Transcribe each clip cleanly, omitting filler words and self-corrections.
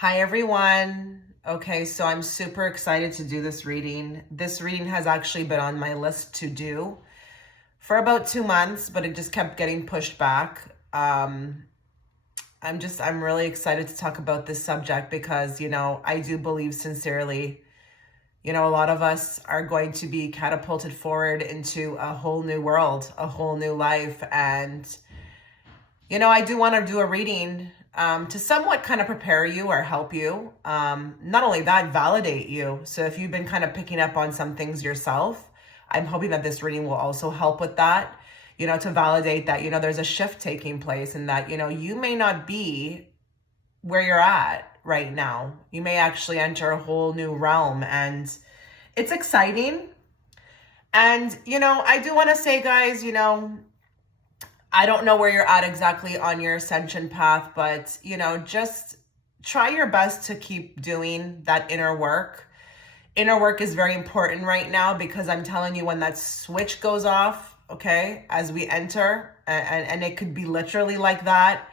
Hi, everyone. Okay, so I'm super excited to do this reading. This reading has actually been on my list to do for about 2 months, but it just kept getting pushed back. I'm really excited to talk about this subject because, I do believe sincerely, a lot of us are going to be catapulted forward into a whole new world, a whole new life. And, I do want to do a reading to somewhat kind of prepare you or help you. Not only that, validate you. So if you've been kind of picking up on some things yourself, I'm hoping that this reading will also help with that, to validate that, there's a shift taking place and that, you may not be where you're at right now. You may actually enter a whole new realm, and it's exciting. And, I do want to say, guys, I don't know where you're at exactly on your ascension path, but, just try your best to keep doing that inner work. Inner work is very important right now because I'm telling you, when that switch goes off, okay, as we enter, and it could be literally like that,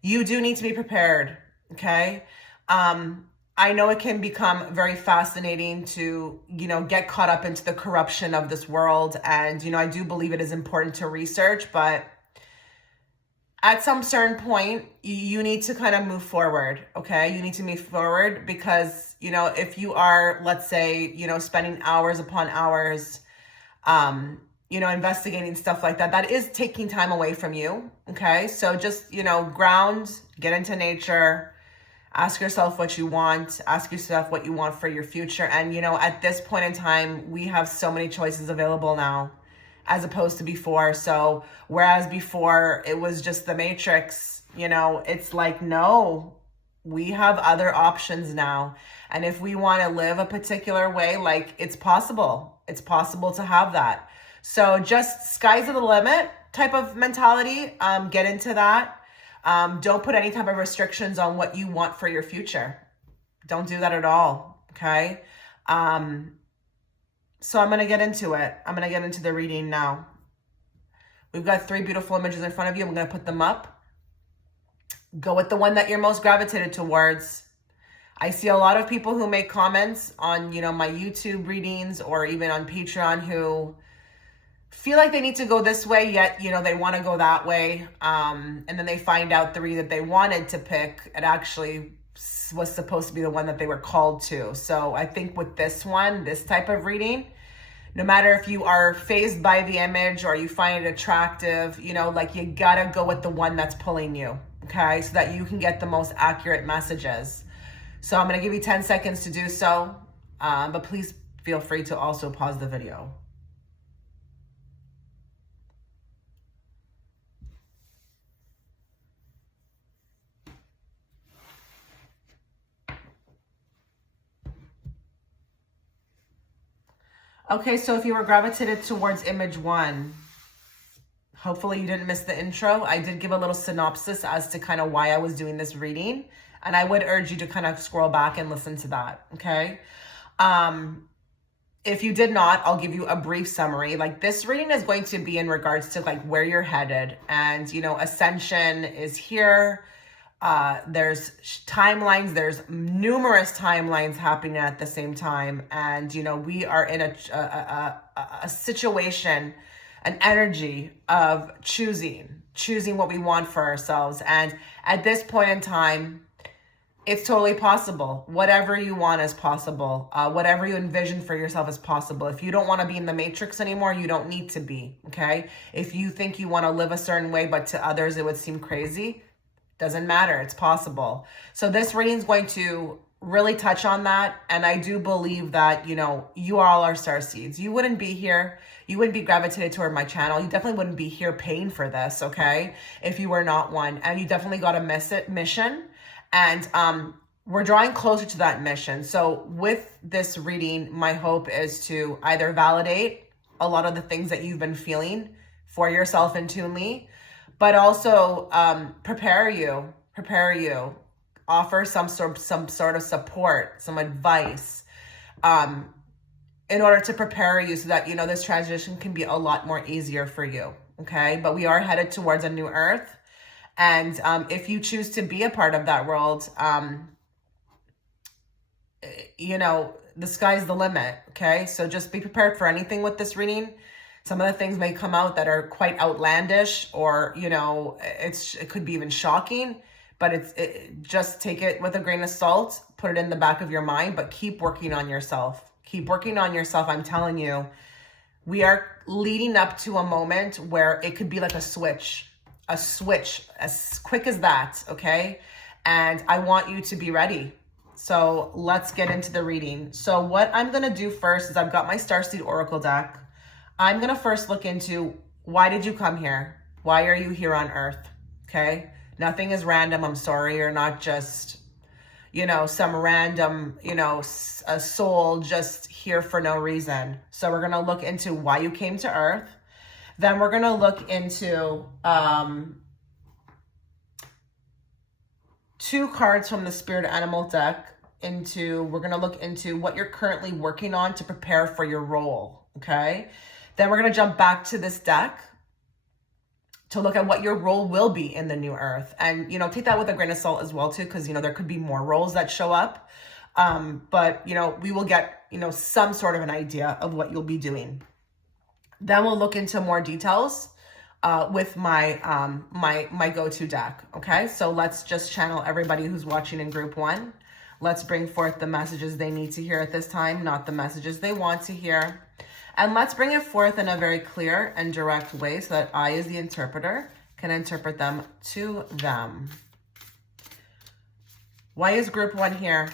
you do need to be prepared, okay? I know it can become very fascinating to, get caught up into the corruption of this world. And, I do believe it is important to research, but at some certain point, you need to kind of move forward, okay? You need to move forward because, if you are, let's say, spending hours upon hours, investigating stuff like that, that is taking time away from you, okay? So just, ground, get into nature, ask yourself what you want, ask yourself what you want for your future. And, at this point in time, we have so many choices available now, as opposed to before. So whereas before it was just the matrix, it's like, no, we have other options now. And if we want to live a particular way, like, it's possible to have that. So just sky's the limit type of mentality. Get into that. Don't put any type of restrictions on what you want for your future. Don't do that at all. Okay. So I'm going to get into it. I'm going to get into the reading now. We've got 3 beautiful images in front of you. I'm going to put them up. Go with the one that you're most gravitated towards. I see a lot of people who make comments on, my YouTube readings or even on Patreon who feel like they need to go this way, yet, they want to go that way. And then they find out the read that they wanted to pick, it actually was supposed to be the one that they were called to. So I think with this one, this type of reading, no matter if you are fazed by the image or you find it attractive, you gotta go with the one that's pulling you, okay? So that you can get the most accurate messages. So I'm gonna give you 10 seconds to do so, but please feel free to also pause the video. Okay, so if you were gravitated towards image 1, hopefully you didn't miss the intro. I did give a little synopsis as to kind of why I was doing this reading, and I would urge you to kind of scroll back and listen to that, okay? If you did not, I'll give you a brief summary. Like, this reading is going to be in regards to like where you're headed, and ascension is here. There's timelines, there's numerous timelines happening at the same time. And, we are in a situation, an energy of choosing what we want for ourselves. And at this point in time, it's totally possible. Whatever you want is possible. Whatever you envision for yourself is possible. If you don't want to be in the matrix anymore, you don't need to be, okay? If you think you want to live a certain way, but to others it would seem crazy, doesn't matter. It's possible. So this reading is going to really touch on that. And I do believe that, you all are star seeds. You wouldn't be here. You wouldn't be gravitated toward my channel. You definitely wouldn't be here paying for this, okay? If you were not one. And you definitely got a mission. And we're drawing closer to that mission. So with this reading, my hope is to either validate a lot of the things that you've been feeling for yourself intuitively, but also prepare you, offer some sort of support, some advice, in order to prepare you so that, this transition can be a lot more easier for you, okay? But we are headed towards a new earth. And if you choose to be a part of that world, the sky's the limit. Okay. So just be prepared for anything with this reading. Some of the things may come out that are quite outlandish, or, it could be even shocking, but just take it with a grain of salt, put it in the back of your mind, but keep working on yourself. Keep working on yourself. I'm telling you, we are leading up to a moment where it could be like a switch as quick as that. Okay. And I want you to be ready. So let's get into the reading. So what I'm going to do first is I've got my Starseed Oracle deck. I'm going to first look into, why did you come here? Why are you here on Earth? Okay. Nothing is random. I'm sorry. You're not just, some random, a soul just here for no reason. So we're going to look into why you came to Earth. Then we're going to look into, 2 cards from the Spirit Animal deck. We're going to look into what you're currently working on to prepare for your role. Okay. Then we're going to jump back to this deck to look at what your role will be in the new Earth. And, take that with a grain of salt as well, too, because, there could be more roles that show up. But, we will get, some sort of an idea of what you'll be doing. Then we'll look into more details with my my go-to deck. Okay, so let's just channel everybody who's watching in group 1. Let's bring forth the messages they need to hear at this time, not the messages they want to hear. And let's bring it forth in a very clear and direct way so that I, as the interpreter, can interpret them to them. Why is group 1 here?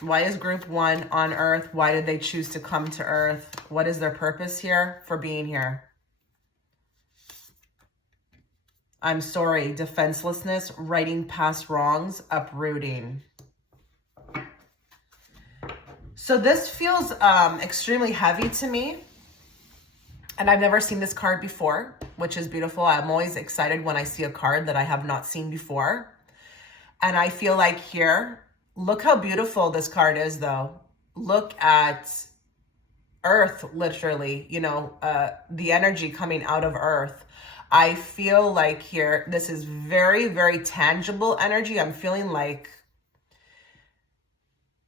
Why is group 1 on Earth? Why did they choose to come to Earth? What is their purpose here for being here? I'm sorry, defenselessness, righting past wrongs, uprooting. So this feels extremely heavy to me. And I've never seen this card before, which is beautiful. I'm always excited when I see a card that I have not seen before. And I feel like here, look how beautiful this card is, though. Look at Earth, literally, the energy coming out of Earth. I feel like here, this is very, very tangible energy. I'm feeling like,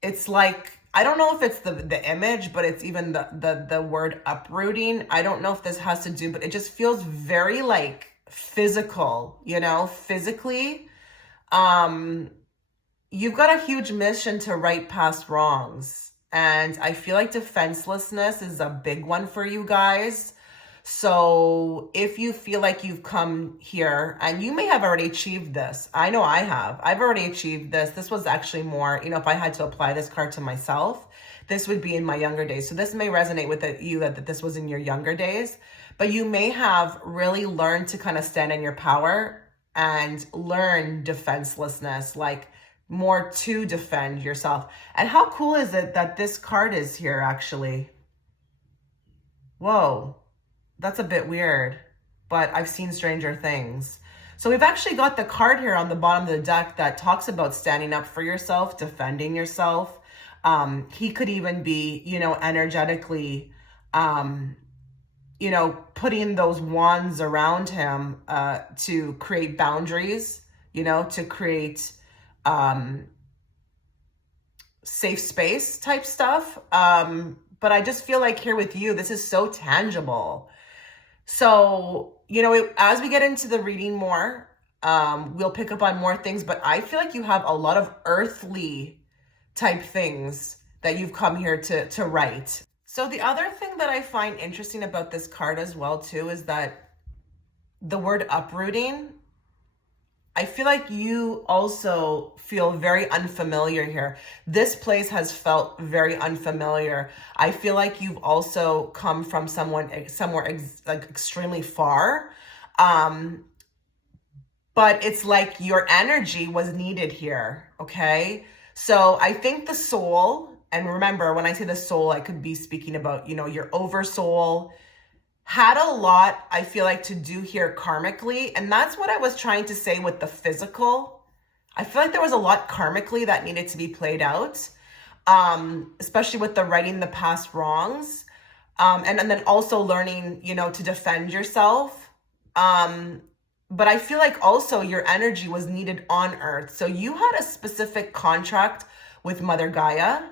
it's like, I don't know if it's the image, but it's even the word uprooting. I don't know if this has to do, but it just feels very like physical, physically. You've got a huge mission to right past wrongs. And I feel like defenselessness is a big one for you guys. So if you feel like you've come here, and you may have already achieved this. I know I have. I've already achieved this. This was actually more, if I had to apply this card to myself, this would be in my younger days. So this may resonate with you that this was in your younger days. But you may have really learned to kind of stand in your power and learn defenselessness, like more to defend yourself. And how cool is it that this card is here, actually? Whoa. That's a bit weird, but I've seen stranger things. So we've actually got the card here on the bottom of the deck that talks about standing up for yourself, defending yourself. He could even be, energetically, putting those wands around him to create boundaries, to create safe space type stuff. But I just feel like here with you, this is so tangible. So, as we get into the reading more, we'll pick up on more things, but I feel like you have a lot of earthly type things that you've come here to write. So the other thing that I find interesting about this card as well, too, is that the word uprooting, I feel like you also feel very unfamiliar here. This place has felt very unfamiliar. I feel like you've also come from somewhere extremely far. But it's like your energy was needed here, okay? So I think the soul, and remember, when I say the soul, I could be speaking about, your oversoul, had a lot, I feel like, to do here karmically. And that's what I was trying to say with the physical. I feel like there was a lot karmically that needed to be played out, especially with the righting the past wrongs. And then also learning, to defend yourself. But I feel like also your energy was needed on Earth. So you had a specific contract with Mother Gaia.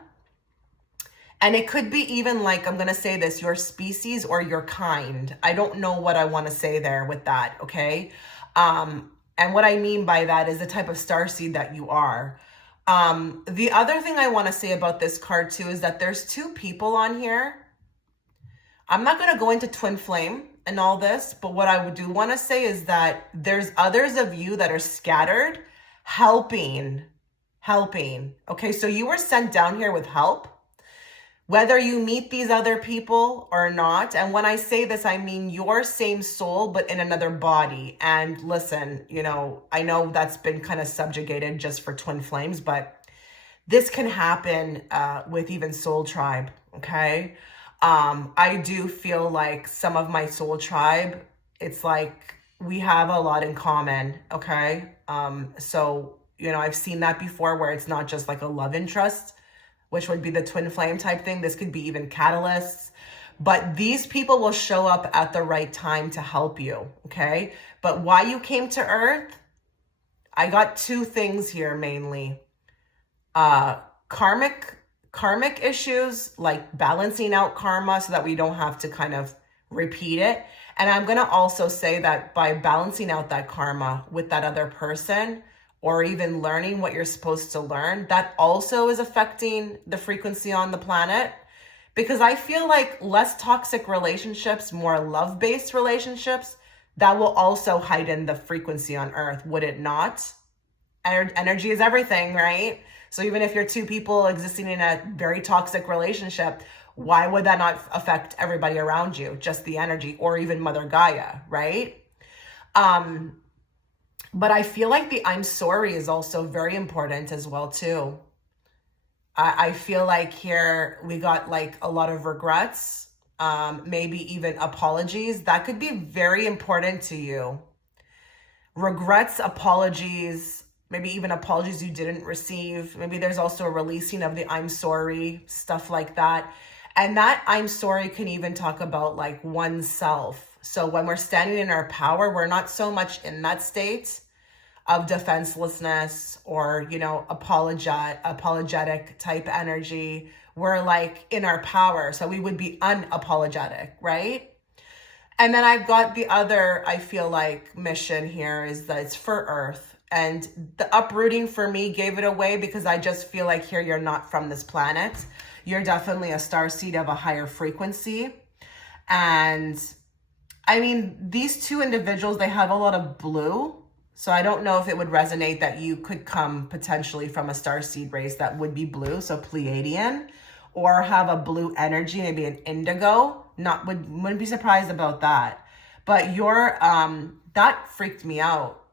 And it could be even like, I'm going to say this, your species or your kind. I don't know what I want to say there with that, okay? And what I mean by that is the type of starseed that you are. The other thing I want to say about this card too is that there's two people on here. I'm not going to go into twin flame and all this, but what I do want to say is that there's others of you that are scattered, helping. Okay, so you were sent down here with help. Whether you meet these other people or not, and when I say this, I mean your same soul, but in another body. And listen, you know, I know that's been kind of subjugated just for twin flames, but this can happen with even soul tribe, okay? I do feel like some of my soul tribe, it's like we have a lot in common, okay? So, you know, I've seen that before where it's not just like a love interest, which would be the twin flame type thing. This could be even catalysts. But these people will show up at the right time to help you, okay? But why you came to Earth, I got two things here mainly. Karmic issues, like balancing out karma so that we don't have to kind of repeat it. And I'm going to also say that by balancing out that karma with that other person, or even learning what you're supposed to learn, that also is affecting the frequency on the planet. Because I feel like less toxic relationships, more love-based relationships, that will also heighten the frequency on Earth, would it not? Energy is everything, right? So even if you're two people existing in a very toxic relationship, why would that not affect everybody around you? Just the energy, or even Mother Gaia, right? But I feel like the I'm sorry is also very important as well, too. I feel like here we got like a lot of regrets, maybe even apologies. That could be very important to you. Regrets, apologies, maybe even apologies you didn't receive. Maybe there's also a releasing of the I'm sorry, stuff like that. And that I'm sorry can even talk about like oneself. So when we're standing in our power, we're not so much in that state of defenselessness or, you know, apologetic type energy. We're like in our power. So we would be unapologetic, right? And then I've got the other, I feel like, mission here is that it's for Earth. And the uprooting for me gave it away because I just feel like here you're not from this planet. You're definitely a starseed of a higher frequency. And I mean, these two individuals, they have a lot of blue. So I don't know if it would resonate that you could come potentially from a starseed race that would be blue, so Pleiadian, or have a blue energy, maybe an indigo. Wouldn't be surprised about that. But that freaked me out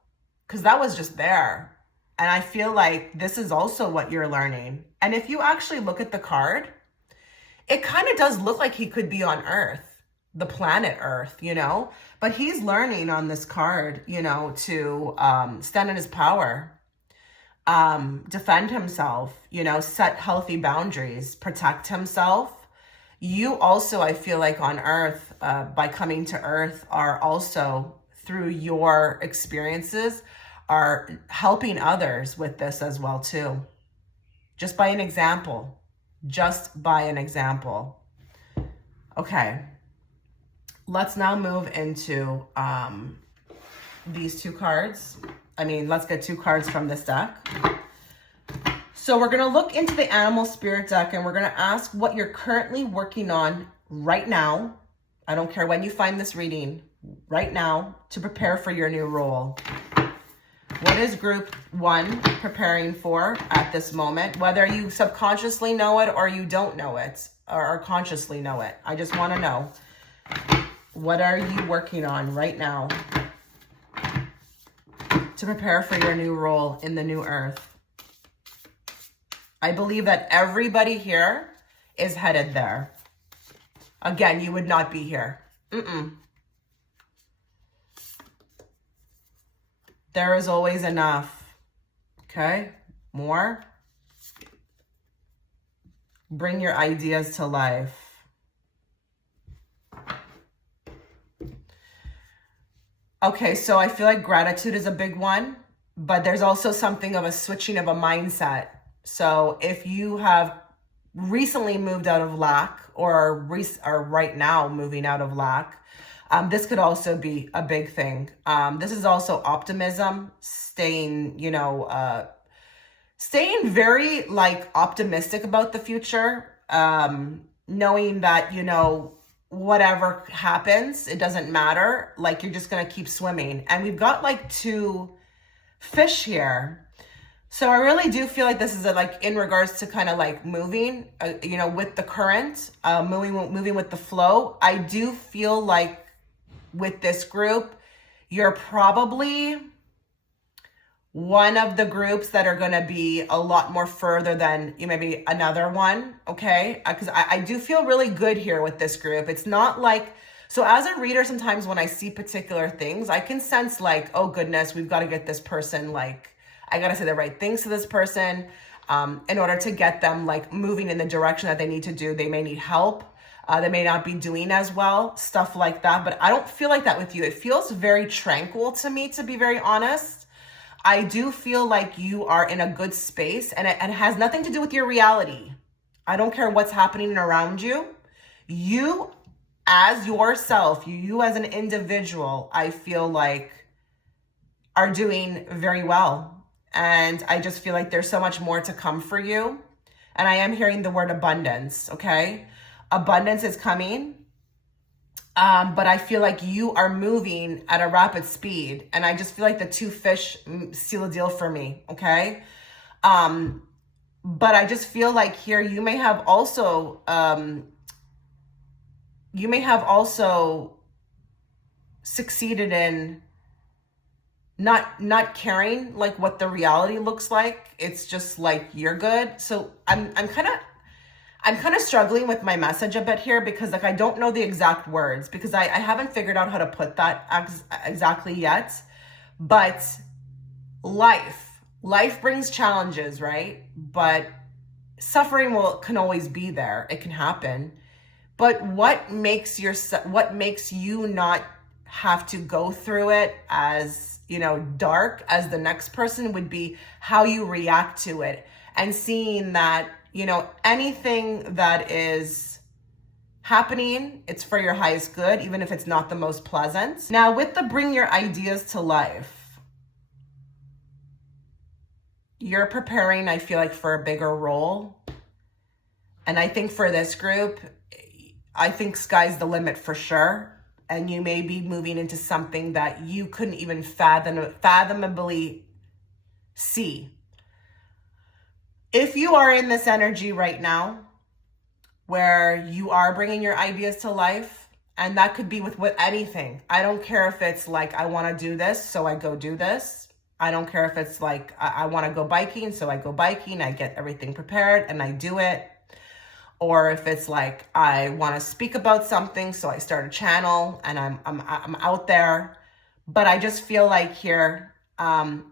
because that was just there. And I feel like this is also what you're learning. And if you actually look at the card, it kind of does look like he could be on Earth, the planet Earth, you know, but he's learning on this card, you know, to stand in his power, defend himself, you know, set healthy boundaries, protect himself. You also, I feel like on Earth, by coming to Earth, are also through your experiences are helping others with this as well too. Just by an example, Okay. Let's now move into these two cards. Let's get two cards from this deck. So we're going to look into the animal spirit deck and we're going to ask what you're currently working on right now. I don't care when you find this reading, right now, to prepare for your new role. What is group one preparing for at this moment? Whether you subconsciously know it or you don't know it or consciously know it. I just want to know. What are you working on right now to prepare for your new role in the new Earth? I believe that everybody here is headed there. Again, you would not be here. There is always enough. Okay? More. Bring your ideas to life. Okay, so I feel like gratitude is a big one, but there's also something of a switching of a mindset. So if you have recently moved out of lack or are right now moving out of lack, this could also be a big thing. This is also optimism, staying, staying very like optimistic about the future, knowing that, whatever happens, it doesn't matter. Like you're just going to keep swimming. And we've got like two fish here. So I really do feel like this is like in regards to kind of like moving, with the current, moving with the flow. I do feel like with this group, you're probably one of the groups that are going to be a lot more further than maybe another one. Okay. Because I do feel really good here with this group. It's not like, so as a reader, sometimes when I see particular things, I can sense like, oh goodness, we've got to get this person, like, I got to say the right things to this person in order to get them like moving in the direction that they need to do. They may need help. They may not be doing as well, stuff like that. But I don't feel like that with you. It feels very tranquil to me, to be very honest. I do feel like you are in a good space, and it has nothing to do with your reality. I don't care what's happening around you. You as yourself, you as an individual, I feel like are doing very well. And I just feel like there's so much more to come for you. And I am hearing the word abundance, okay? Abundance is coming. But I feel like you are moving at a rapid speed. And I just feel like the two fish seal a deal for me, okay? But I just feel like here you may have also succeeded in not caring like what the reality looks like. It's just like you're good. So I'm kind of struggling with my message a bit here because like I don't know the exact words because I haven't figured out how to put that exactly yet. But life brings challenges, right? But suffering can always be there. It can happen. But what makes you not have to go through it as dark as the next person would be how you react to it and seeing that, anything that is happening, it's for your highest good, even if it's not the most pleasant. Now, with the bring your ideas to life, you're preparing, I feel like, for a bigger role. And I think for this group, I think sky's the limit for sure. And you may be moving into something that you couldn't even fathomably see. If you are in this energy right now, where you are bringing your ideas to life, and that could be with anything. I don't care if it's like, I want to do this, so I go do this. I don't care if it's like, I want to go biking, so I go biking, I get everything prepared and I do it. Or if it's like, I want to speak about something, so I start a channel and I'm out there. But I just feel like here,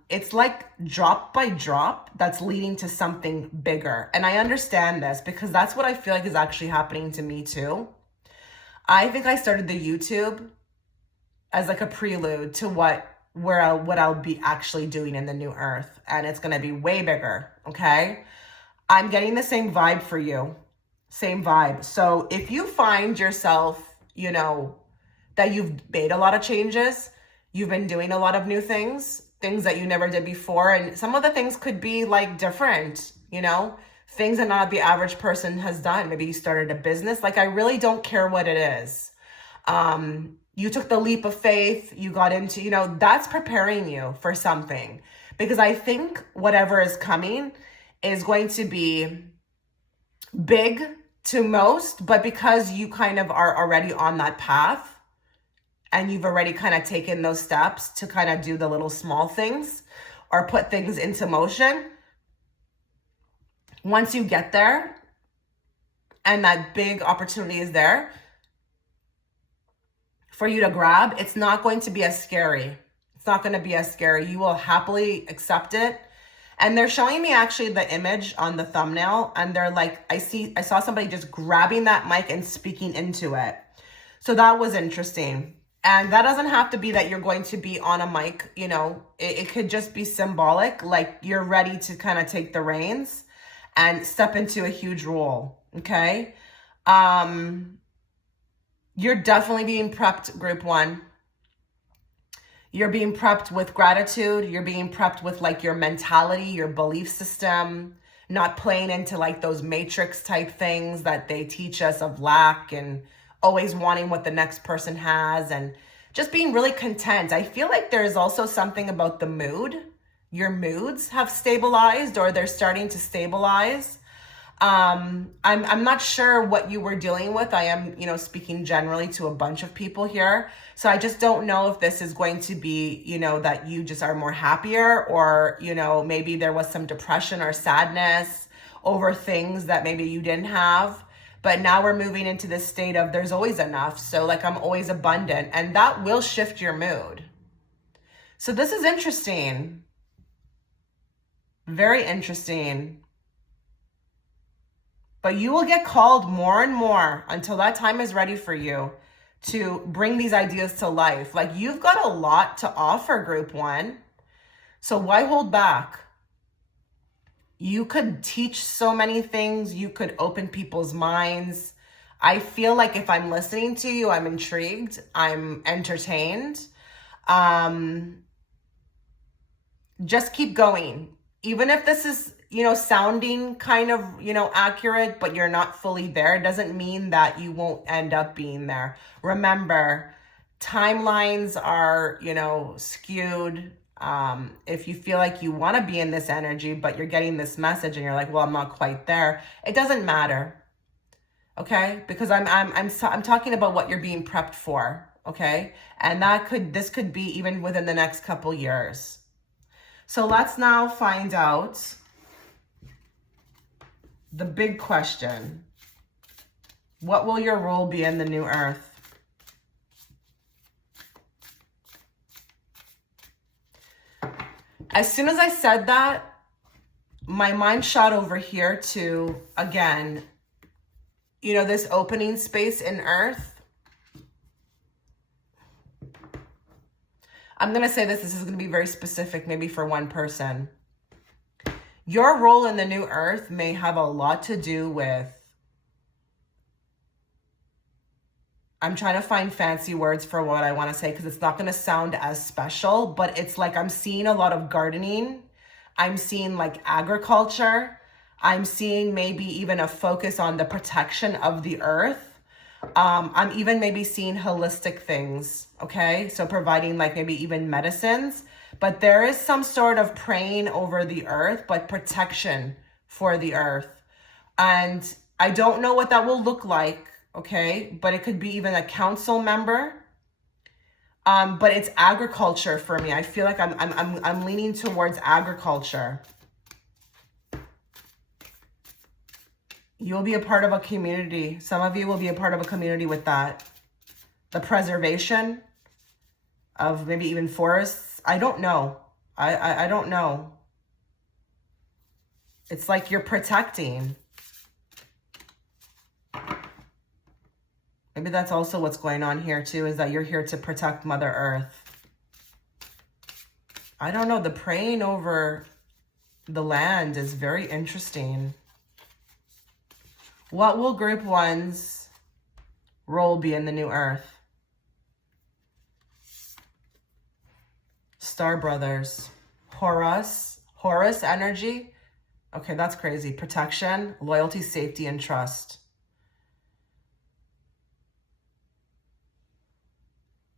it's like drop by drop that's leading to something bigger. And I understand this because that's what I feel like is actually happening to me too. I think I started the YouTube as like a prelude to what I'll be actually doing in the new earth. And it's going to be way bigger. Okay. I'm getting the same vibe for you. Same vibe. So if you find yourself, that you've made a lot of changes, you've been doing a lot of new things that you never did before. And some of the things could be like different, things that not the average person has done. Maybe you started a business. Like, I really don't care what it is. You took the leap of faith, you got into, that's preparing you for something. Because I think whatever is coming is going to be big to most, but because you kind of are already on that path and you've already kind of taken those steps to kind of do the little small things or put things into motion, once you get there and that big opportunity is there for you to grab, it's not going to be as scary. It's not going to be as scary. You will happily accept it. And they're showing me actually the image on the thumbnail, and they're like, I saw somebody just grabbing that mic and speaking into it. So that was interesting. And that doesn't have to be that you're going to be on a mic, it could just be symbolic, like you're ready to kind of take the reins and step into a huge role, okay? You're definitely being prepped, group one. You're being prepped with gratitude. You're being prepped with like your mentality, your belief system, not playing into like those matrix type things that they teach us of lack and always wanting what the next person has, and just being really content. I feel like there's also something about the mood. Your moods have stabilized, or they're starting to stabilize. I'm not sure what you were dealing with. I am, speaking generally to a bunch of people here. So I just don't know if this is going to be, that you just are more happier, or, maybe there was some depression or sadness over things that maybe you didn't have. But now we're moving into this state of there's always enough. So like I'm always abundant, and that will shift your mood. So this is interesting. Very interesting. But you will get called more and more until that time is ready for you to bring these ideas to life. Like, you've got a lot to offer, group one. So why hold back? You could teach so many things. You could open people's minds. I feel like if I'm listening to you, I'm intrigued. I'm entertained. Just keep going. Even if this is, sounding kind of, accurate, but you're not fully there, it doesn't mean that you won't end up being there. Remember, timelines are, skewed. If you feel like you want to be in this energy, but you're getting this message and you're like, well, I'm not quite there, it doesn't matter. Okay? Because I'm talking about what you're being prepped for. Okay? And this could be even within the next couple years. So let's now find out the big question. What will your role be in the new earth? As soon as I said that, my mind shot over here to, again, this opening space in earth. I'm going to say this is going to be very specific, maybe for one person. Your role in the new earth may have a lot to do with, I'm trying to find fancy words for what I want to say because it's not going to sound as special, but it's like I'm seeing a lot of gardening. I'm seeing like agriculture. I'm seeing maybe even a focus on the protection of the earth. I'm even maybe seeing holistic things, okay? So providing like maybe even medicines, but there is some sort of praying over the earth, but protection for the earth. And I don't know what that will look like, okay? But it could be even a council member. But it's agriculture for me. I feel like I'm leaning towards agriculture. You'll be a part of a community. Some of you will be a part of a community with that. The preservation of maybe even forests. I don't know. I don't know. It's like you're protecting. Maybe that's also what's going on here too, is that you're here to protect Mother Earth. I don't know. The praying over the land is very interesting. What will group one's role be in the new earth? Star Brothers. Horus energy. Okay, that's crazy. Protection, loyalty, safety, and trust.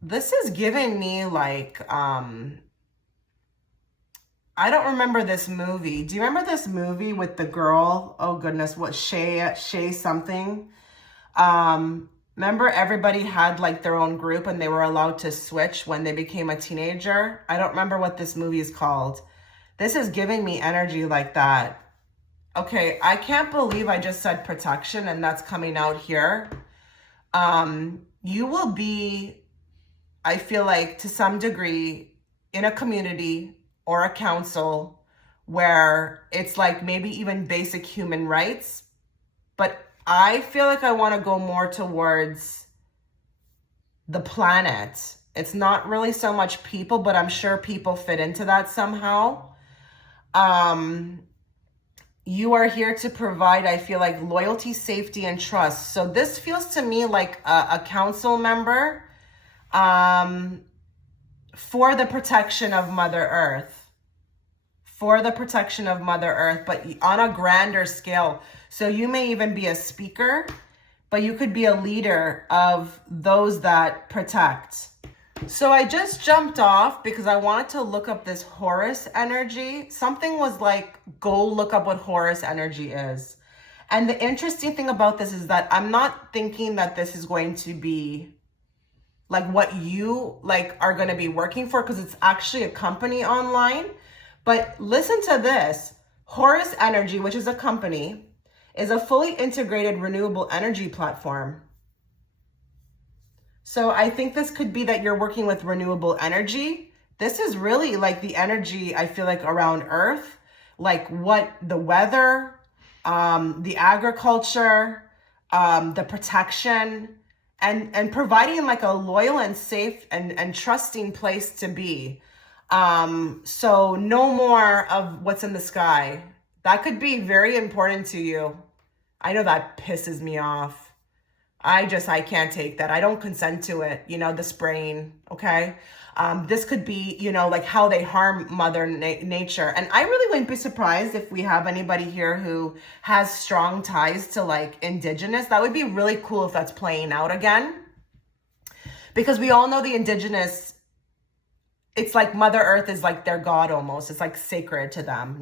This is giving me like, I don't remember this movie. Do you remember this movie with the girl? Oh goodness, what, Shay something? Remember everybody had like their own group and they were allowed to switch when they became a teenager? I don't remember what this movie is called. This is giving me energy like that. Okay, I can't believe I just said protection and that's coming out here. You will be, I feel like to some degree, in a community or a council where it's like maybe even basic human rights. But I feel like I want to go more towards the planet. It's not really so much people, but I'm sure people fit into that somehow. you are here to provide, I feel like, loyalty, safety, and trust. So this feels to me like a council member for the protection of Mother Earth. For the protection of Mother Earth, but on a grander scale. So you may even be a speaker, but you could be a leader of those that protect. So I just jumped off because I wanted to look up this Horus energy. Something was like, go look up what Horus energy is. And the interesting thing about this is that I'm not thinking that this is going to be like what you like are going to be working for, because it's actually a company online. But listen to this. Horus Energy, which is a company, is a fully integrated renewable energy platform. So I think this could be that you're working with renewable energy. This is really like the energy, I feel like, around Earth, like what the weather, the agriculture, the protection, and providing like a loyal and safe and trusting place to be. So no more of what's in the sky. That could be very important to you. I know that pisses me off. I can't take that. I don't consent to it, the spraying, okay? This could be, like how they harm Mother Nature. And I really wouldn't be surprised if we have anybody here who has strong ties to like Indigenous. That would be really cool if that's playing out again. Because we all know the Indigenous, it's like Mother Earth is like their God almost. It's like sacred to them,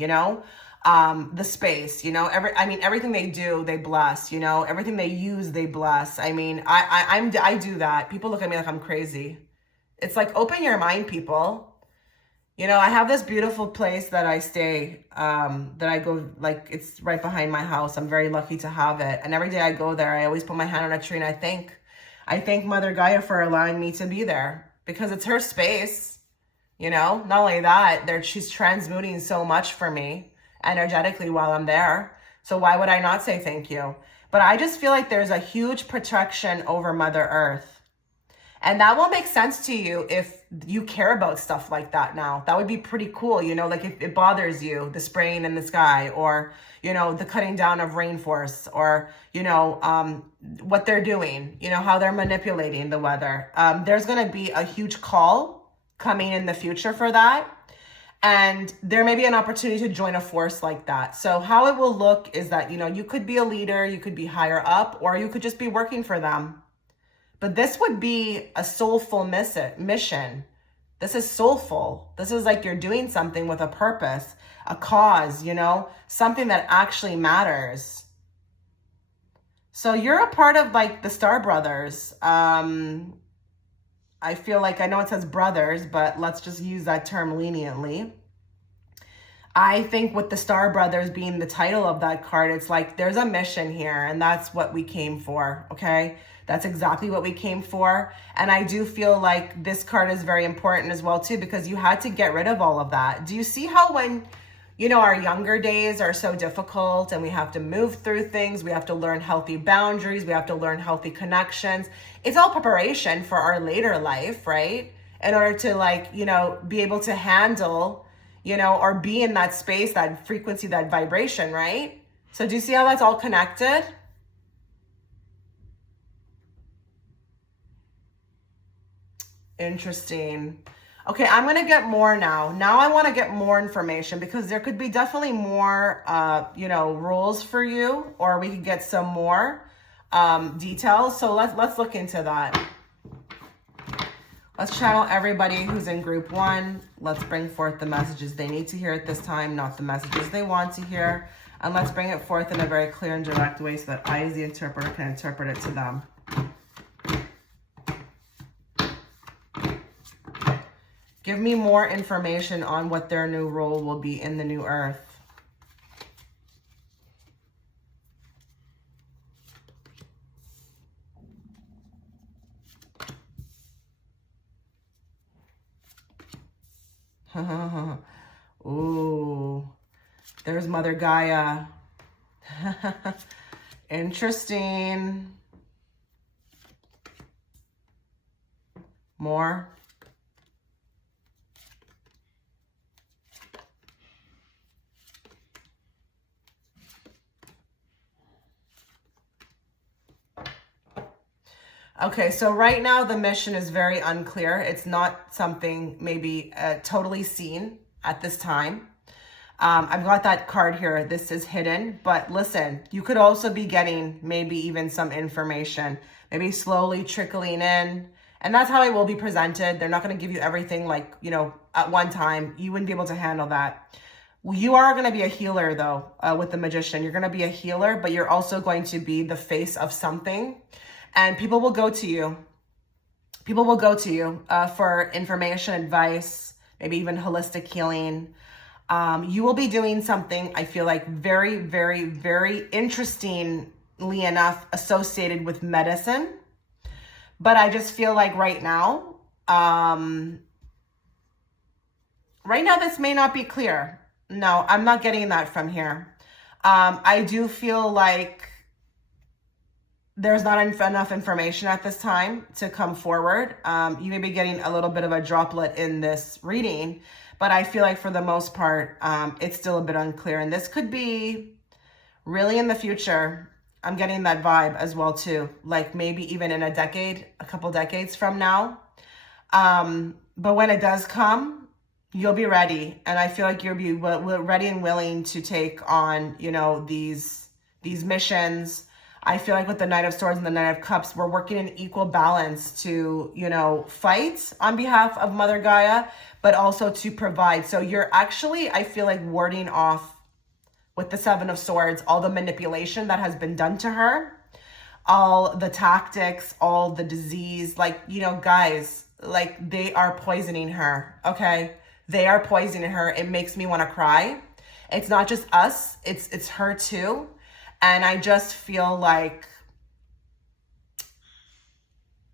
the space, everything they do, they bless, everything they use, they bless. I mean, I do that. People look at me like I'm crazy. It's like, open your mind, people. I have this beautiful place that I stay, that I go, like, it's right behind my house. I'm very lucky to have it. And every day I go there, I always put my hand on a tree and I thank Mother Gaia for allowing me to be there, because it's her space. Not only that, she's transmuting so much for me energetically while I'm there. So why would I not say thank you? But I just feel like there's a huge protection over Mother Earth. And that will make sense to you if you care about stuff like that now. That would be pretty cool, like if it bothers you, the spraying in the sky, or, the cutting down of rainforests, or, what they're doing, how they're manipulating the weather. There's going to be a huge call coming in the future for that. And there may be an opportunity to join a force like that. So how it will look is that, you could be a leader, you could be higher up, or you could just be working for them. But this would be a soulful mission. This is soulful. This is like you're doing something with a purpose, a cause, something that actually matters. So you're a part of like the Star Brothers. I feel like, I know it says brothers, but let's just use that term leniently. I think with the Star Brothers being the title of that card, it's like there's a mission here, and that's what we came for, okay? That's exactly what we came for. And I do feel like this card is very important as well, too, because you had to get rid of all of that. Do you see how when, our younger days are so difficult and we have to move through things, we have to learn healthy boundaries, we have to learn healthy connections. It's all preparation for our later life, right? In order to like, be able to handle, or be in that space, that frequency, that vibration, right? So do you see how that's all connected? Interesting. Okay, I'm going to get more now. Now I want to get more information, because there could be definitely more, rules for you, or we could get some more details. So let's look into that. Let's channel everybody who's in group 1. Let's bring forth the messages they need to hear at this time, not the messages they want to hear. And let's bring it forth in a very clear and direct way so that I, as the interpreter, can interpret it to them. Give me more information on what their new role will be in the new earth. Ooh, there's Mother Gaia. Interesting. More. Okay, so right now the mission is very unclear. It's not something maybe totally seen at this time. I've got that card here. This is hidden, but listen, you could also be getting maybe even some information, maybe slowly trickling in. And that's how it will be presented. They're not going to give you everything like, you know, at one time. You wouldn't be able to handle that. You are going to be a healer though, with the Magician. You're going to be a healer, but you're also going to be the face of something. And people will go to you. People will go to you for information, advice, maybe even holistic healing. You will be doing something, I feel like, very, very, very interestingly enough associated with medicine. But I just feel like right now this may not be clear. No, I'm not getting that from here. I do feel like there's not enough information at this time to come forward. You may be getting a little bit of a droplet in this reading, but I feel like for the most part, it's still a bit unclear. And this could be really in the future. I'm getting that vibe as well too. Like maybe even in a decade, a couple decades from now. But when it does come, you'll be ready. And I feel like you'll be ready and willing to take on, you know, these missions. I feel like with the Knight of Swords and the Knight of Cups, we're working in equal balance to, you know, fight on behalf of Mother Gaia, but also to provide. So you're actually, I feel like, warding off with the Seven of Swords, all the manipulation that has been done to her, all the tactics, all the disease. Like, you know, guys, like they are poisoning her, okay? They are poisoning her. It makes me want to cry. It's not just us, it's her too. And I just feel like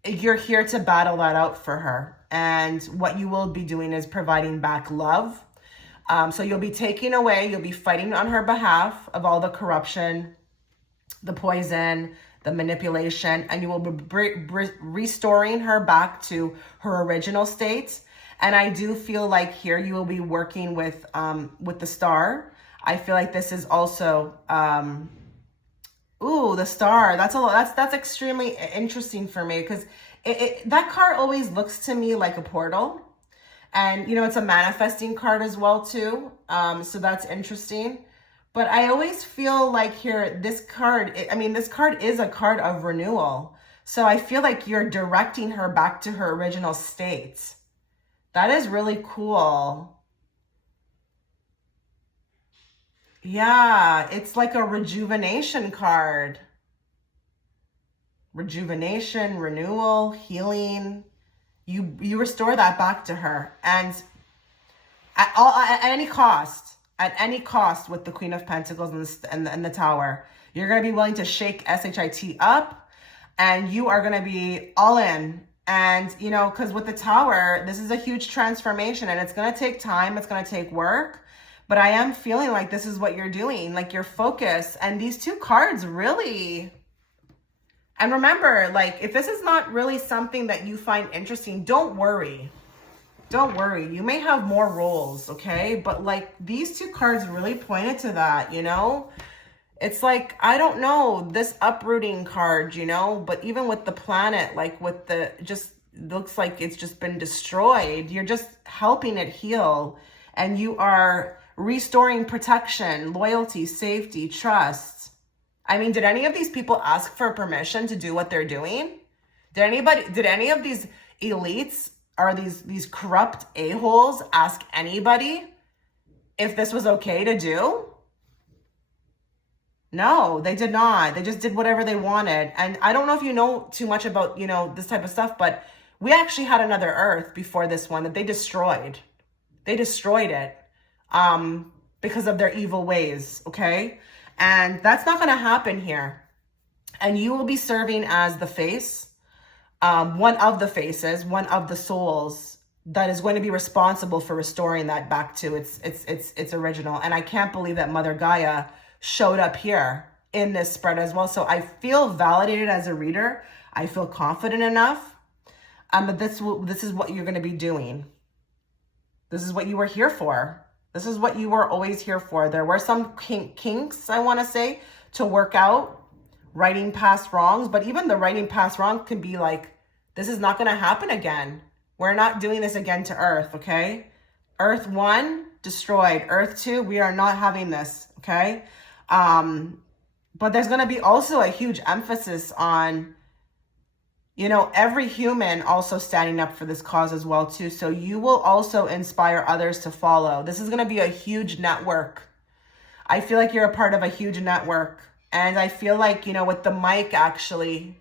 you're here to battle that out for her. And what you will be doing is providing back love. So you'll be taking away, you'll be fighting on her behalf of all the corruption, the poison, the manipulation, and you will be restoring her back to her original state. And I do feel like here you will be working with the star. I feel like this is also... Ooh, the star. That's extremely interesting for me because that card always looks to me like a portal. And, you know, it's a manifesting card as well, too. So that's interesting. But I always feel like here, this card is a card of renewal. So I feel like you're directing her back to her original state. That is really cool. Yeah, it's like a rejuvenation card. Rejuvenation, renewal, healing. You restore that back to her. And at any cost with the Queen of Pentacles and the Tower, you're going to be willing to shake SHIT up and you are going to be all in. And, you know, because with the Tower, this is a huge transformation and it's going to take time. It's going to take work. But I am feeling like this is what you're doing, like your focus. And these two cards really... And remember, like, if this is not really something that you find interesting, don't worry. Don't worry. You may have more roles, okay? But, like, these two cards really pointed to that, you know? It's like, I don't know, this uprooting card, you know? But even with the planet, like, with the... just looks like it's just been destroyed. You're just helping it heal. And you are... restoring protection, loyalty, safety, trust. I mean, did any of these people ask for permission to do what they're doing? Did any of these elites or these corrupt a-holes ask anybody if this was okay to do? No, they did not. They just did whatever they wanted. And I don't know if you know too much about, you know, this type of stuff, but we actually had another Earth before this one that they destroyed. They destroyed it. Because of their evil ways, okay? And that's not going to happen here. And you will be serving as the face, one of the faces, one of the souls that is going to be responsible for restoring that back to its original. And I can't believe that Mother Gaia showed up here in this spread as well. So I feel validated as a reader. I feel confident enough. But this is what you're going to be doing. This is what you were here for. This is what you were always here for. There were some kinks, I want to say, to work out righting past wrongs, but even the righting past wrong can be like, this is not going to happen again. We're not doing this again to Earth, okay? Earth 1, destroyed. Earth 2, we are not having this, okay? But there's going to be also a huge emphasis on, you know, every human also standing up for this cause as well, too. So you will also inspire others to follow. This is going to be a huge network. I feel like you're a part of a huge network. And I feel like, you know, with the mic, actually,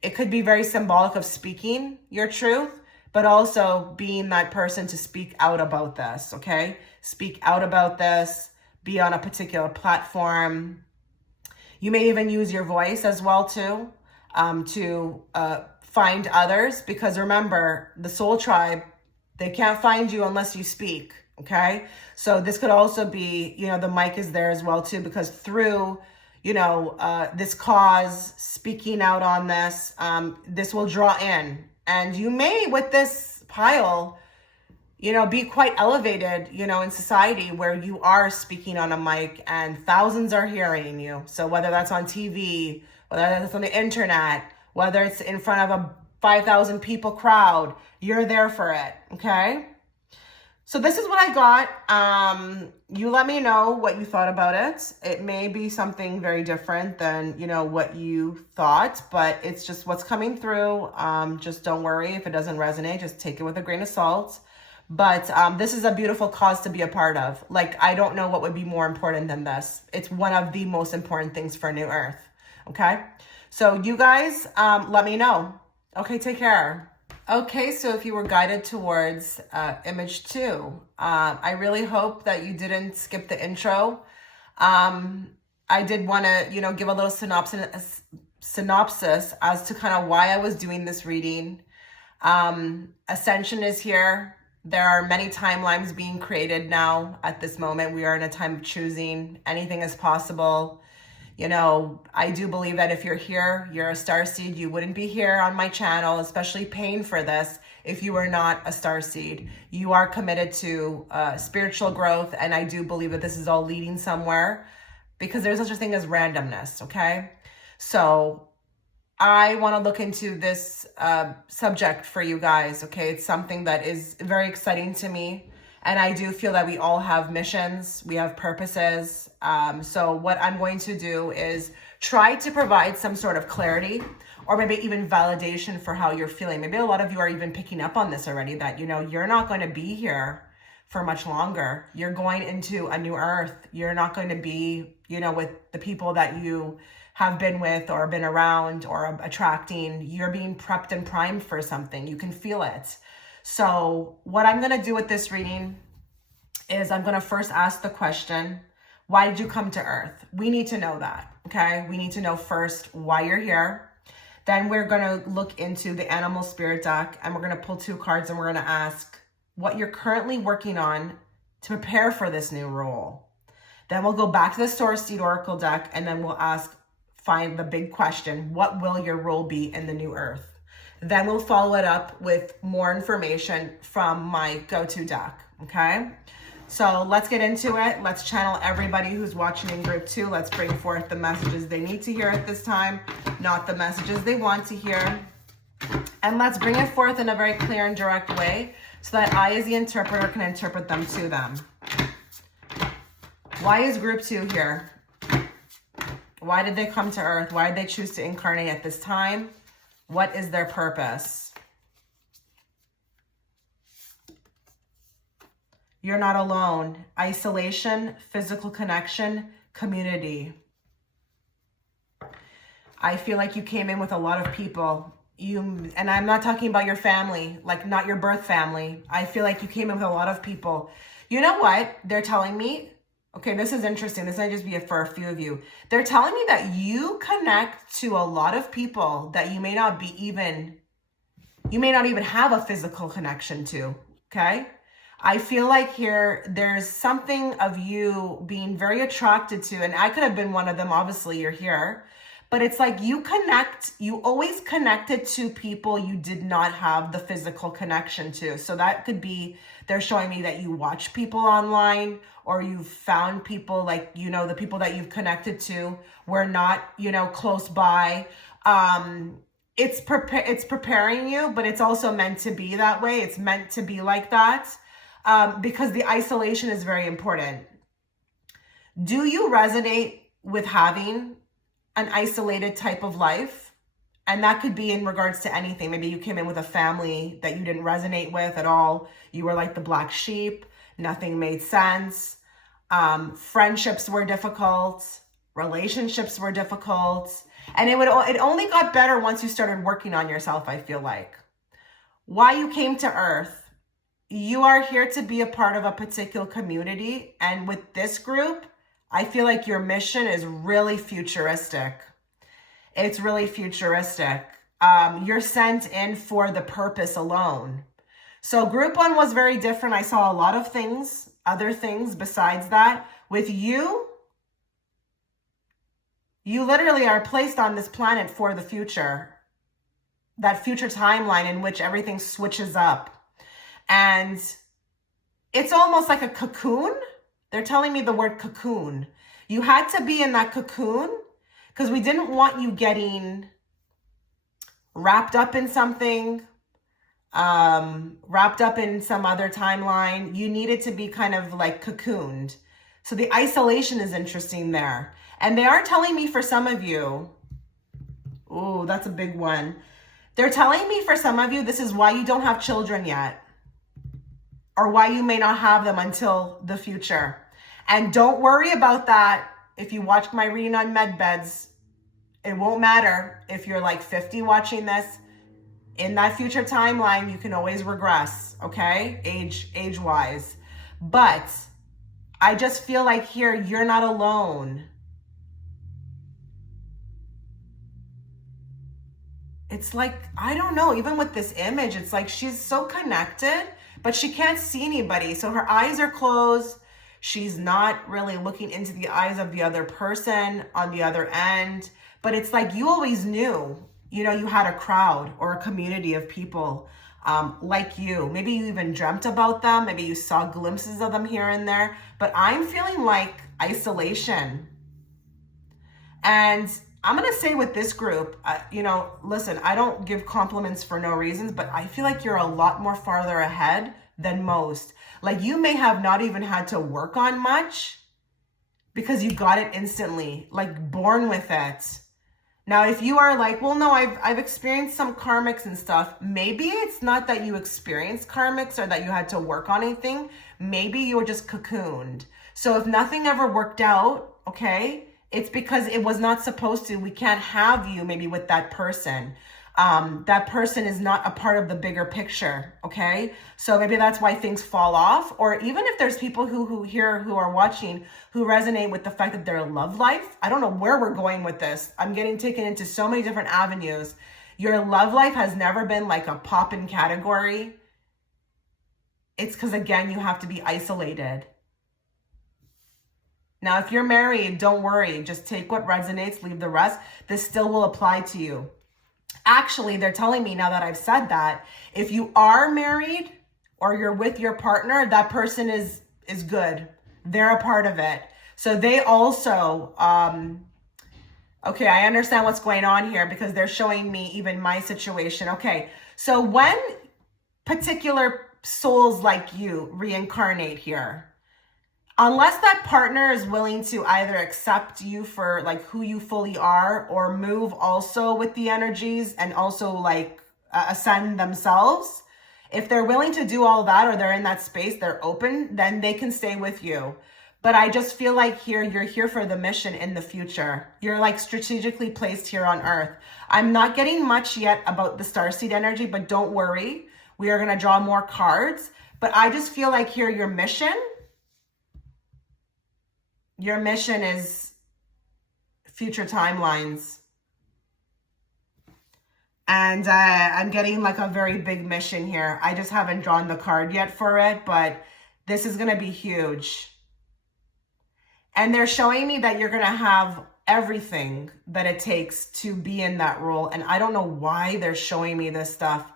it could be very symbolic of speaking your truth, but also being that person to speak out about this, okay? Speak out about this, be on a particular platform. You may even use your voice as well, too, to find others, because remember, the soul tribe, they can't find you unless you speak, okay? So this could also be, you know, the mic is there as well, too, because through, you know, this cause, speaking out on this, this will draw in. And you may, with this pile, you know, be quite elevated, you know, in society where you are speaking on a mic and thousands are hearing you. So whether that's on TV, whether that's on the internet, whether it's in front of a 5,000 people crowd, you're there for it, okay? So this is what I got. You let me know what you thought about it. It may be something very different than, you know, what you thought, but it's just what's coming through. Just don't worry if it doesn't resonate. Just take it with a grain of salt. But this is a beautiful cause to be a part of. Like, I don't know what would be more important than this. It's one of the most important things for New Earth. Okay? So you guys, let me know. Okay, take care. Okay, so if you were guided towards image 2, I really hope that you didn't skip the intro. I did want to, you know, give a little synopsis as to kind of why I was doing this reading. Ascension is here. There are many timelines being created now at this moment. We are in a time of choosing. Anything is possible. You know, I do believe that if you're here, you're a starseed. You wouldn't be here on my channel, especially paying for this, if you were not a starseed. You are committed to spiritual growth, and I do believe that this is all leading somewhere, because there's such a thing as randomness, okay? So I want to look into this subject for you guys, okay? It's something that is very exciting to me. And I do feel that we all have missions, we have purposes. So what I'm going to do is try to provide some sort of clarity, or maybe even validation for how you're feeling. Maybe a lot of you are even picking up on this already, that, you know, you're not going to be here for much longer. You're going into a new earth. You're not going to be, you know, with the people that you have been with or been around or attracting. You're being prepped and primed for something. You can feel it. So what I'm going to do with this reading is I'm going to first ask the question, why did you come to Earth? We need to know that, okay? We need to know first why you're here. Then we're going to look into the animal spirit deck, and we're going to pull 2 cards, and we're going to ask what you're currently working on to prepare for this new role. Then we'll go back to the STARSEED oracle deck, and then we'll find the big question, what will your role be in the new Earth? Then we'll follow it up with more information from my go-to deck, okay? So let's get into it. Let's channel everybody who's watching in group 2. Let's bring forth the messages they need to hear at this time, not the messages they want to hear. And let's bring it forth in a very clear and direct way so that I, as the interpreter, can interpret them to them. Why is group 2 here? Why did they come to Earth? Why did they choose to incarnate at this time? What is their purpose? You're not alone. Isolation, physical connection, community. I feel like you came in with a lot of people. And I'm not talking about your family, like not your birth family. I feel like you came in with a lot of people. You know what they're telling me? Okay, this is interesting. This might just be for a few of you. They're telling me that you connect to a lot of people that you may not even have a physical connection to, okay? I feel like here, there's something of you being very attracted to, and I could have been one of them, obviously you're here, but it's like you always connected to people you did not have the physical connection to. So that could be, they're showing me that you watch people online, or you've found people like, you know, the people that you've connected to were not, you know, close by. It's preparing you, but it's also meant to be that way. It's meant to be like that, because the isolation is very important. Do you resonate with having an isolated type of life? And that could be in regards to anything. Maybe you came in with a family that you didn't resonate with at all. You were like the black sheep. Nothing made sense. Friendships were difficult. Relationships were difficult. And it only got better once you started working on yourself, I feel like. Why you came to Earth. You are here to be a part of a particular community. And with this group, I feel like your mission is really futuristic. It's really futuristic. You're sent in for the purpose alone. So group 1 was very different. I saw a lot of things, other things besides that. With you, you literally are placed on this planet for the future. That future timeline in which everything switches up. And it's almost like a cocoon. They're telling me the word cocoon. You had to be in that cocoon because we didn't want you getting wrapped up in something, wrapped up in some other timeline. You needed to be kind of like cocooned. So the isolation is interesting there. And they are telling me for some of you, ooh, that's a big one. They're telling me for some of you, this is why you don't have children yet, or why you may not have them until the future. And don't worry about that. If you watched my reading on med beds, it won't matter if you're like 50 watching this. In that future timeline, you can always regress, okay? Age-wise. But I just feel like here, you're not alone. It's like, I don't know, even with this image, it's like she's so connected, but she can't see anybody. So her eyes are closed. She's not really looking into the eyes of the other person on the other end. But it's like you always knew, you know, you had a crowd or a community of people like you. Maybe you even dreamt about them. Maybe you saw glimpses of them here and there. But I'm feeling like isolation. And I'm going to say with this group, you know, listen, I don't give compliments for no reasons, but I feel like you're a lot more farther ahead than most. Like you may have not even had to work on much because you got it instantly, like born with it. Now, if you are like, well, no, I've experienced some karmics and stuff. Maybe it's not that you experienced karmics or that you had to work on anything. Maybe you were just cocooned. So if nothing ever worked out, okay, it's because it was not supposed to. We can't have you maybe with that person. That person is not a part of the bigger picture, okay? So maybe that's why things fall off. Or even if there's people who are watching, who resonate with the fact that their love life, I don't know where we're going with this. I'm getting taken into so many different avenues. Your love life has never been like a pop-in category. It's because, again, you have to be isolated. Now, if you're married, don't worry. Just take what resonates, leave the rest. This still will apply to you. Actually, they're telling me now that I've said that, if you are married or you're with your partner, that person is good. They're a part of it. So they also, okay, I understand what's going on here because they're showing me even my situation. Okay, so when particular souls like you reincarnate here, unless that partner is willing to either accept you for like who you fully are or move also with the energies and also like ascend themselves, if they're willing to do all that or they're in that space, they're open, then they can stay with you. But I just feel like here, you're here for the mission in the future. You're like strategically placed here on Earth. I'm not getting much yet about the Starseed energy, but don't worry. We are going to draw more cards. But I just feel like here, your mission is future timelines. And I'm getting like a very big mission here. I just haven't drawn the card yet for it, but this is going to be huge. And they're showing me that you're going to have everything that it takes to be in that role. And I don't know why they're showing me this stuff.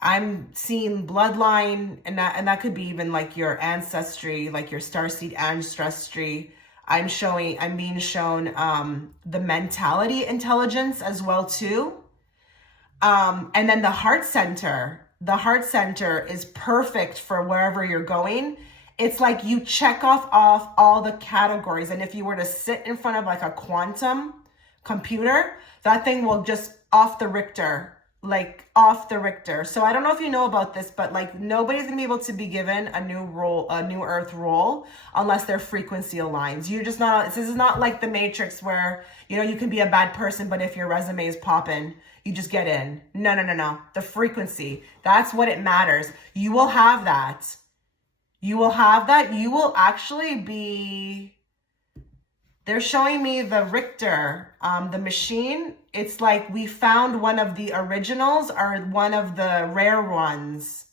I'm seeing bloodline, and that could be even like your ancestry, like your starseed ancestry. I'm being shown the mentality intelligence as well too. And then the heart center. The heart center is perfect for wherever you're going. It's like you check off all the categories. And if you were to sit in front of like a quantum computer, that thing will just off the Richter, like off the Richter. So I don't know if you know about this, but like nobody's gonna be able to be given a new role, a new earth role, unless their frequency aligns. You're just not, this is not like the Matrix where, you know, you can be a bad person, but if your resume is popping, you just get in. No. The frequency, that's what it matters. You will have that. You will have that. You will actually be, they're showing me the Richter, the machine. It's like we found one of the originals or one of the rare ones.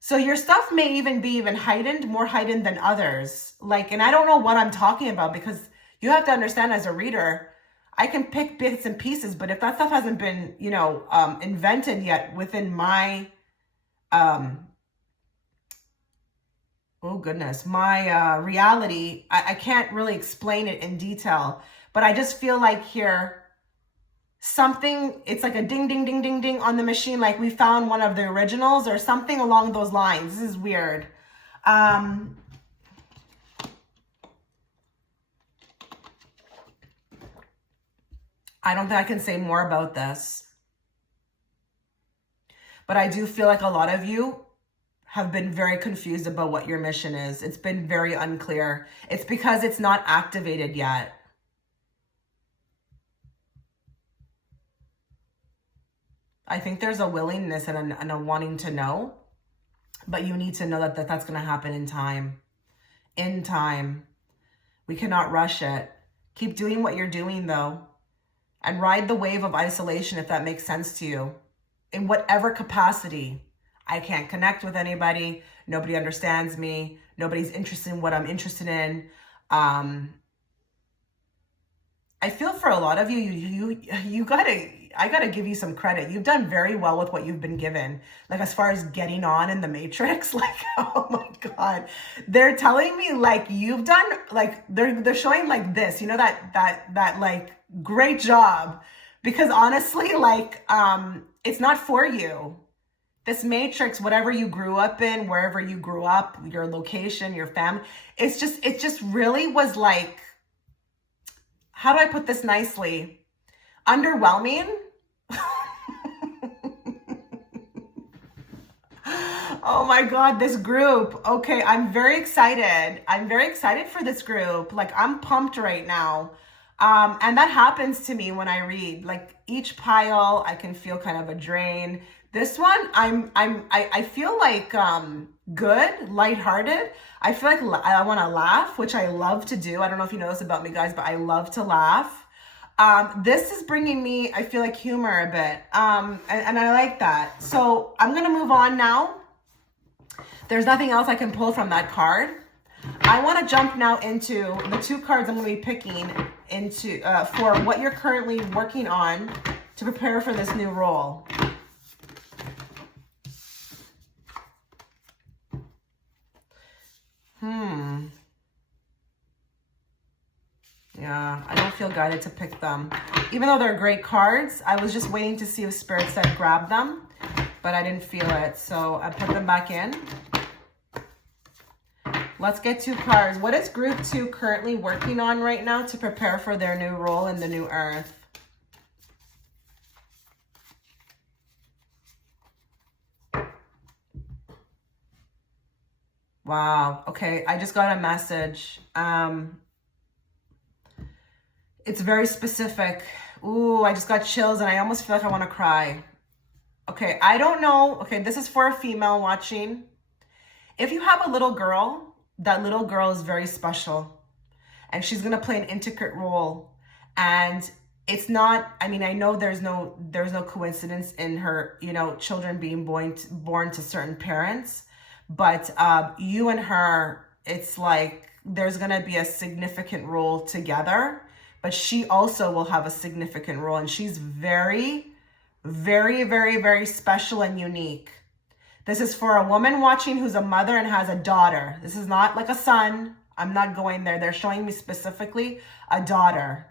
So your stuff may even be heightened, more heightened than others. Like, and I don't know what I'm talking about, because you have to understand, as a reader, I can pick bits and pieces, but if that stuff hasn't been, you know, invented yet within my, oh goodness, my reality, I can't really explain it in detail, but I just feel like here, something, it's like a ding, ding, ding, ding, ding on the machine, like we found one of the originals or something along those lines. This is weird. I don't think I can say more about this, but I do feel like a lot of you have been very confused about what your mission is. It's been very unclear. It's because it's not activated yet. I think there's a willingness and a wanting to know, but you need to know that that's going to happen in time. In time. We cannot rush it. Keep doing what you're doing though, and ride the wave of isolation if that makes sense to you, in whatever capacity. I can't connect with anybody. Nobody understands me. Nobody's interested in what I'm interested in. I feel for a lot of you, I gotta give you some credit. You've done very well with what you've been given. Like as far as getting on in the Matrix, like, oh my God, they're telling me like you've done, like they're showing like this, you know, that like great job, because honestly, like, it's not for you. This Matrix, whatever you grew up in, wherever you grew up, your location, your family, it just really was like, how do I put this nicely? Underwhelming. Oh my God, this group. Okay, I'm very excited. I'm very excited for this group. Like, I'm pumped right now. And that happens to me when I read. Like each pile, I can feel kind of a drain. This one, I feel like good, lighthearted. I feel like I want to laugh, which I love to do. I don't know if you know this about me, guys, but I love to laugh. This is bringing me, I feel like, humor a bit, and I like that. So I'm gonna move on now. There's nothing else I can pull from that card. I want to jump now into the two cards I'm going to be picking into for what you're currently working on to prepare for this new role. Yeah, I don't feel guided to pick them. Even though they're great cards, I was just waiting to see if Spirit said grab them, but I didn't feel it. So I put them back in. Let's get two cards. What is group 2 currently working on right now to prepare for their new role in the new earth? Wow. Okay, I just got a message. It's very specific. Ooh, I just got chills and I almost feel like I want to cry. Okay, I don't know. Okay, this is for a female watching. If you have a little girl, that little girl is very special and she's going to play an intricate role. And it's not, I mean, I know there's no coincidence in her, you know, children being born to certain parents, but you and her, it's like there's going to be a significant role together but she also will have a significant role. And she's very, very, very, very special and unique. This is for a woman watching who's a mother and has a daughter. This is not like a son. I'm not going there. They're showing me specifically a daughter.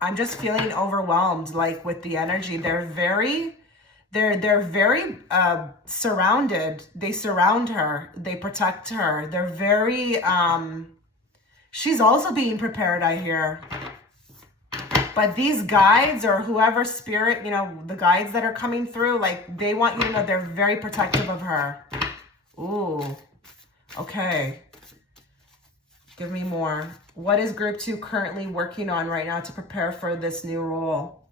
I'm just feeling overwhelmed, like with the energy. They're very surrounded. They surround her. They protect her. They're very, she's also being prepared, I hear. But these guides or whoever spirit, you know, the guides that are coming through, like they want you to know they're very protective of her. Ooh, okay. Give me more. What is group 2 currently working on right now to prepare for this new role?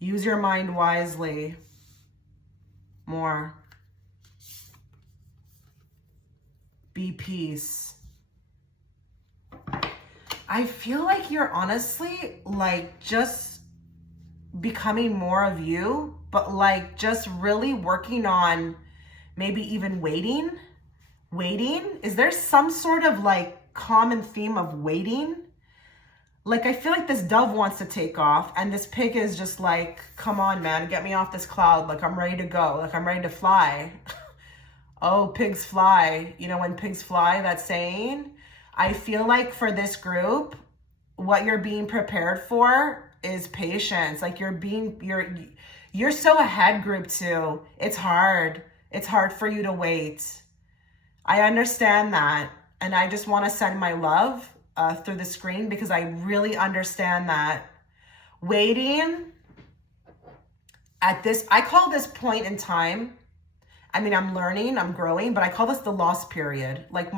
Use your mind wisely. More. Be peace. I feel like you're honestly like just becoming more of you, but like just really working on maybe even waiting. Is there some sort of like common theme of waiting? Like I feel like this dove wants to take off and this pig is just like, come on, man, get me off this cloud. Like I'm ready to go. Like I'm ready to fly. Oh, pigs fly. You know, when pigs fly, that saying. I feel like for this group, what you're being prepared for is patience. Like you're so ahead, group 2. It's hard. It's hard for you to wait. I understand that. And I just want to send my love through the screen because I really understand that. Waiting at this, I call this point in time. I mean, I'm learning, I'm growing, but I call this the lost period. Like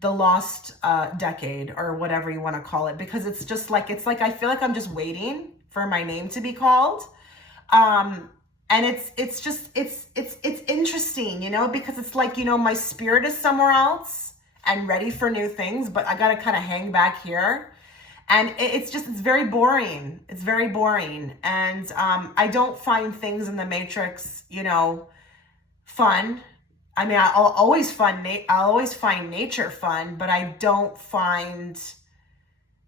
the lost decade or whatever you want to call it, because it's just like, I feel like I'm just waiting for my name to be called. And it's interesting, you know, because it's like, you know, my spirit is somewhere else and ready for new things, but I got to kind of hang back here. And it's very boring. It's very boring. And I don't find things in the Matrix, you know, fun. I mean, I'll always find nature fun, but I don't find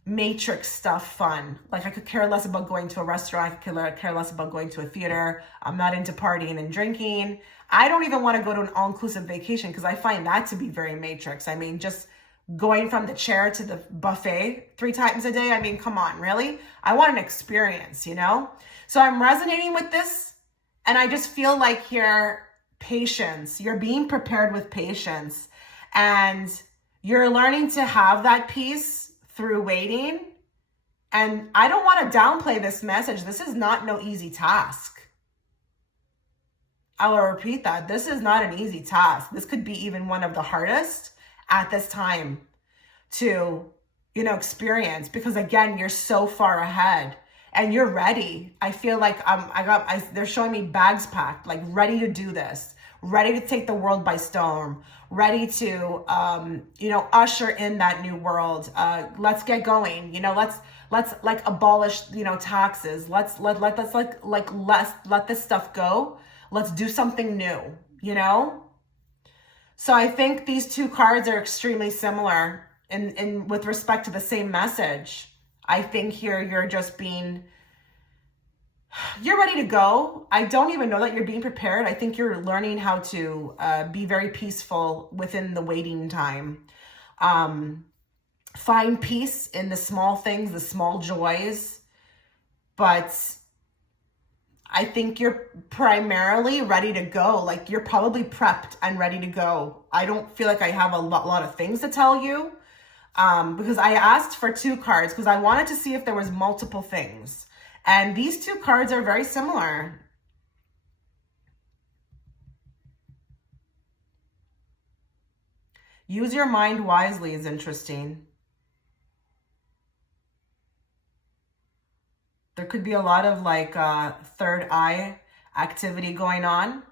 Matrix stuff fun. Like I could care less about going to a restaurant. I could care less about going to a theater. I'm not into partying and drinking. I don't even want to go to an all-inclusive vacation because I find that to be very Matrix. I mean, just going from the chair to the buffet 3 times a day. I mean, come on, really? I want an experience, you know? So I'm resonating with this and I just feel like here, patience. You're being prepared with patience and you're learning to have that peace through waiting. And I don't want to downplay this message. This is not no easy task. I'll repeat that. This is not an easy task. This could be even one of the hardest at this time to, you know, experience, because again, you're so far ahead and you're ready. I feel like they're showing me bags packed, like ready to do this, ready to take the world by storm, ready to, you know, usher in that new world. Let's get going. You know, let's like abolish, you know, taxes. Let's let this stuff go. Let's do something new, you know? So I think these 2 cards are extremely similar in with respect to the same message. I think here you're ready to go. I don't even know that you're being prepared. I think you're learning how to be very peaceful within the waiting time. Find peace in the small things, the small joys. But I think you're primarily ready to go. Like you're probably prepped and ready to go. I don't feel like I have a lot of things to tell you because I asked for 2 cards because I wanted to see if there was multiple things. And these 2 cards are very similar. Use your mind wisely is interesting. There could be a lot of like third eye activity going on.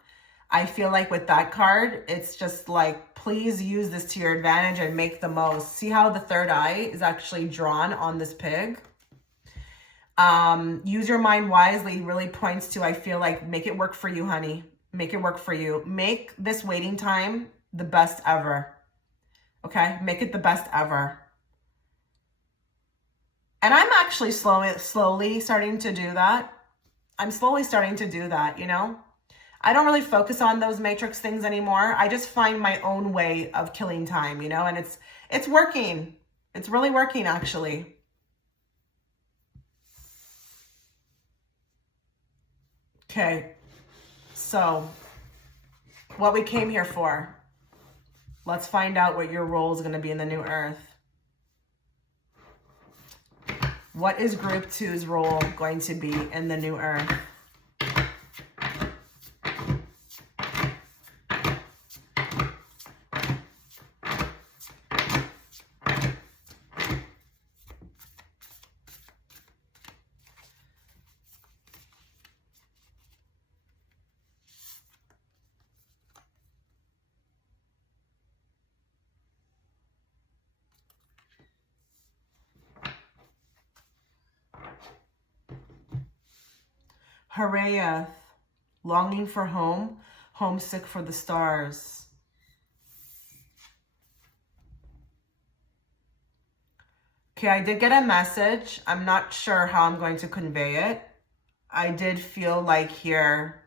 I feel like with that card, it's just like, please use this to your advantage and make the most. See how the third eye is actually drawn on this pig? Use your mind wisely really points to, I feel like, make it work for you, honey. Make it work for you. Make this waiting time the best ever. Okay? Make it the best ever. And I'm actually slowly starting to do that. I'm slowly starting to do that, you know? I don't really focus on those matrix things anymore. I just find my own way of killing time, you know? And it's working. It's really working, actually. Okay. So, what we came here for. Let's find out what your role is going to be in the new earth. What is group 2's role going to be in the new earth? Harass, longing for home, homesick for the stars. Okay, I did get a message. I'm not sure how I'm going to convey it. I did feel like here,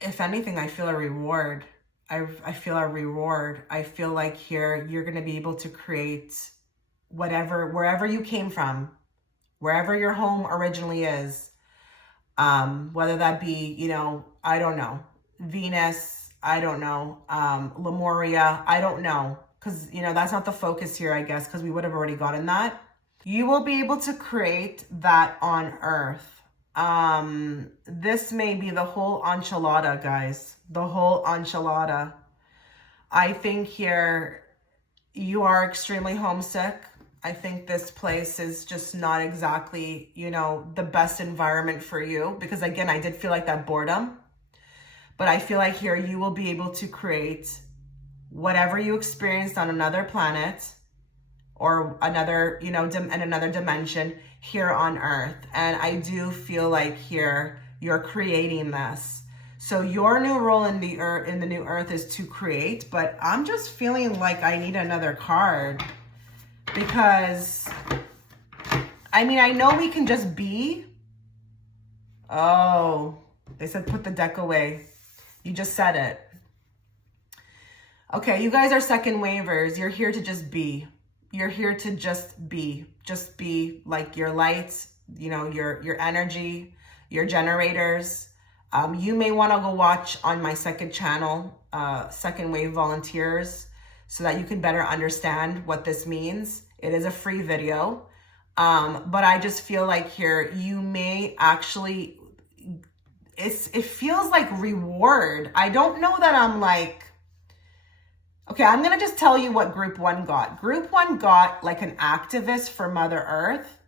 if anything, I feel a reward. I feel a reward. I feel like here you're going to be able to create wherever you came from, wherever your home originally is, whether that be, you know, I don't know, Venus, I don't know, Lemuria, I don't know, because, you know, that's not the focus here, I guess, because we would have already gotten that. You will be able to create that on Earth. This may be the whole enchilada, guys, the whole enchilada. I think here you are extremely homesick. I think this place is just not exactly, you know, the best environment for you. Because again, I did feel like that boredom. But I feel like here you will be able to create whatever you experienced on another planet or another, you know, in another dimension here on Earth. And I do feel like here you're creating this. So your new role in the new Earth is to create. But I'm just feeling like I need another card. Because, I mean, I know we can just be. Oh, they said put the deck away. You just said it. Okay, you guys are second wavers. You're here to just be. You're here to just be. Just be like your lights, you know, your energy, your generators. You may want to go watch on my second channel, Second Wave Volunteers, so that you can better understand what this means. It is a free video. But I just feel like here you may actually, it feels like reward. I don't know that I'm like, okay, I'm going to just tell you what group 1 got. Group 1 got like an activist for Mother Earth,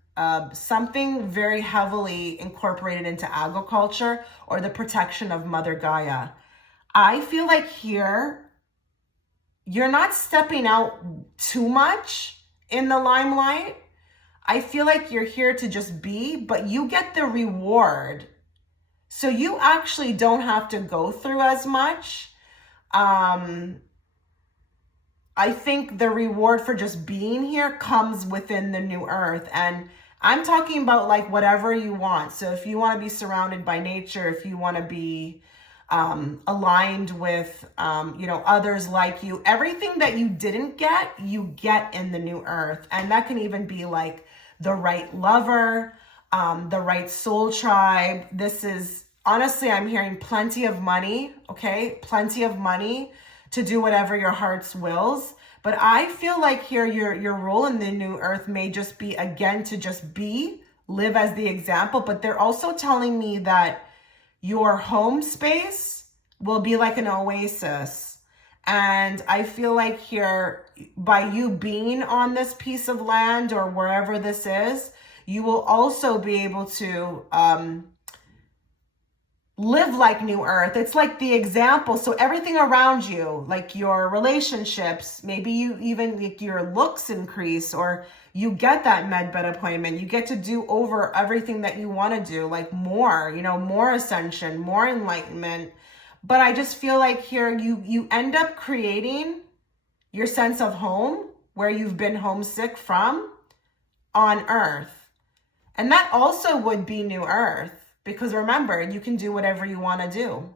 something very heavily incorporated into agriculture or the protection of Mother Gaia. I feel like here, you're not stepping out too much in the limelight. I feel like you're here to just be, but you get the reward. So you actually don't have to go through as much. I think the reward for just being here comes within the new Earth. And I'm talking about like whatever you want. So if you want to be surrounded by nature, if you want to be aligned with, you know, others like you, everything that you didn't get, you get in the new Earth. And that can even be like the right lover, the right soul tribe. This is, honestly, I'm hearing plenty of money, okay? Plenty of money to do whatever your heart's wills. But I feel like here your role in the new Earth may just be, again, to just be, live as the example. But they're also telling me that your home space will be like an oasis. And I feel like here, by you being on this piece of land or wherever this is, you will also be able to live like New Earth. It's like the example. So everything around you, like your relationships, maybe you even like your looks increase, or you get that med bed appointment. You get to do over everything that you want to do, like more, you know, more ascension, more enlightenment. But I just feel like here you end up creating your sense of home where you've been homesick from on Earth. And that also would be New Earth. Because remember, you can do whatever you want to do.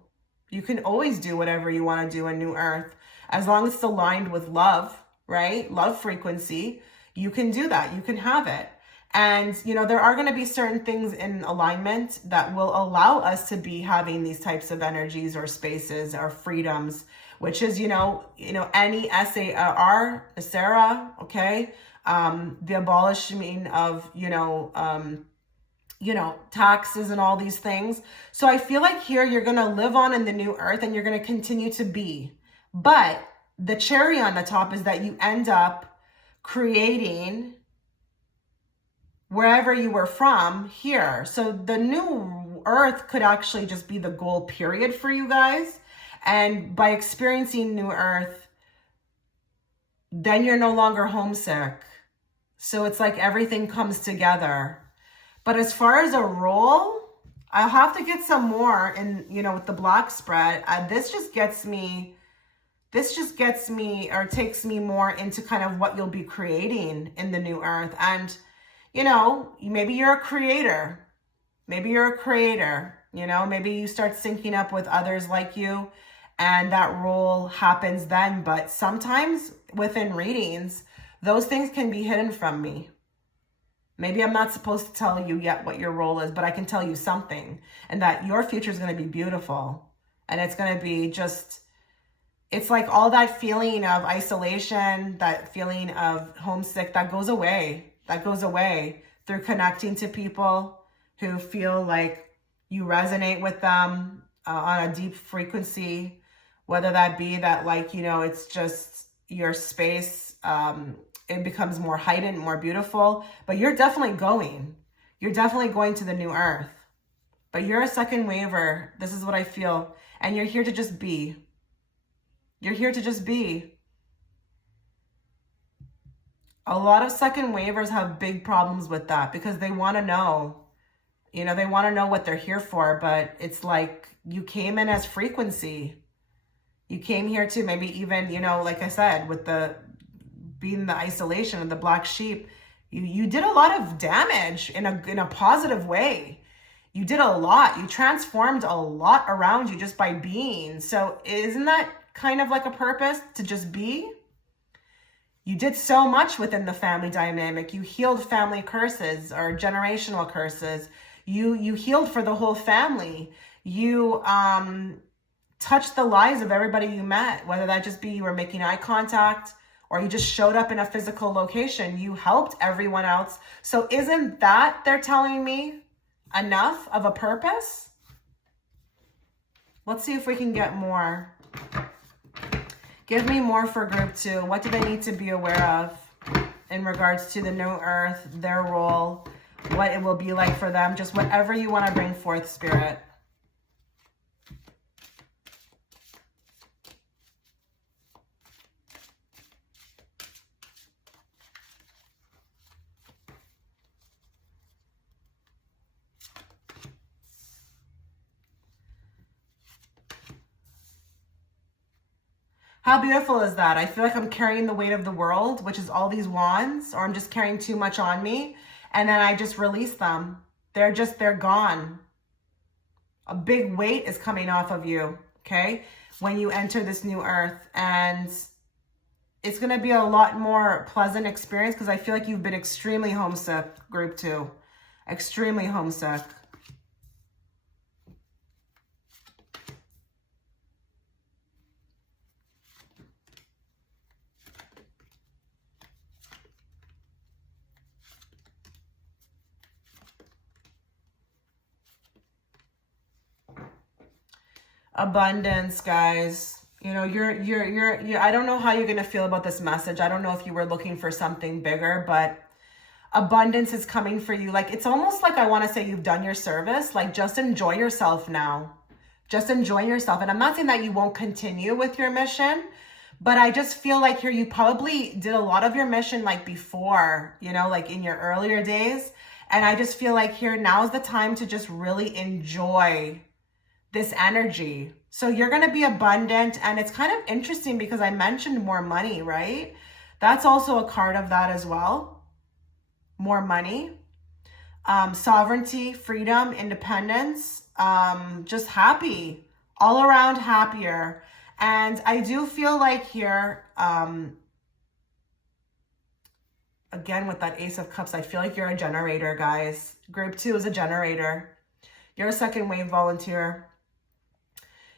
You can always do whatever you want to do in New Earth. As long as it's aligned with love, right? Love frequency, you can do that. You can have it. And, you know, there are going to be certain things in alignment that will allow us to be having these types of energies or spaces or freedoms, which is, you know, NESAR, Sarah, okay? The abolishing of, taxes and all these things. So I feel like here you're going to live on in the New Earth and you're going to continue to be. But the cherry on the top is that you end up creating wherever you were from here. So the New Earth could actually just be the goal period for you guys. And by experiencing New Earth, then you're no longer homesick. So it's like everything comes together. But as far as a role, I'll have to get some more in, with the block spread. This just gets me, or takes me more into kind of what you'll be creating in the New Earth. And, maybe you're a creator. Maybe you start syncing up with others like you, and that role happens then. But sometimes within readings, those things can be hidden from me. Maybe I'm not supposed to tell you yet what your role is, but I can tell you something, and that your future is going to be beautiful. And it's going to be it's like all that feeling of isolation, that feeling of homesick, that goes away. That goes away through connecting to people who feel like you resonate with them on a deep frequency, whether that be that, it's just your space, it becomes more heightened, more beautiful. But you're definitely going to the New Earth. But you're a second waver. This is what I feel. And you're here to just be. You're here to just be. A lot of second waivers have big problems with that because they want to know. They want to know what they're here for. But it's like you came in as frequency. You came here to maybe even, like I said, with being the isolation of the black sheep, you did a lot of damage in a positive way. You did a lot. You transformed a lot around you just by being. So isn't that kind of like a purpose, to just be? You did so much within the family dynamic. You healed family curses or generational curses. You healed for the whole family. You touched the lives of everybody you met, whether that just be you were making eye contact or you just showed up in a physical location. You helped everyone else. So isn't that, they're telling me, enough of a purpose? Let's see if we can get more. Give me more for group 2. What do they need to be aware of in regards to the New Earth, their role, what it will be like for them, just whatever you want to bring forth, Spirit. How beautiful is that? I feel like I'm carrying the weight of the world, which is all these wands, or I'm just carrying too much on me, and then I just release them. They're gone. A big weight is coming off of you, okay? When you enter this New Earth, and it's going to be a lot more pleasant experience because I feel like you've been extremely homesick, group 2. Extremely homesick. Abundance, guys. I don't know how you're going to feel about this message. I don't know if you were looking for something bigger, but abundance is coming for you. Like, it's almost like I want to say you've done your service. Like, just enjoy yourself now. Just enjoy yourself. And I'm not saying that you won't continue with your mission, but I just feel like here you probably did a lot of your mission like before, you know, like in your earlier days. And I just feel like here now's the time to just really enjoy this energy. So you're going to be abundant. And it's kind of interesting because I mentioned more money, right? That's also a card of that as well. More money, sovereignty, freedom, independence, just happy, all around happier. And I do feel like here, again, with that Ace of Cups, I feel like you're a generator, guys. Group 2 is a generator. You're a second wave volunteer.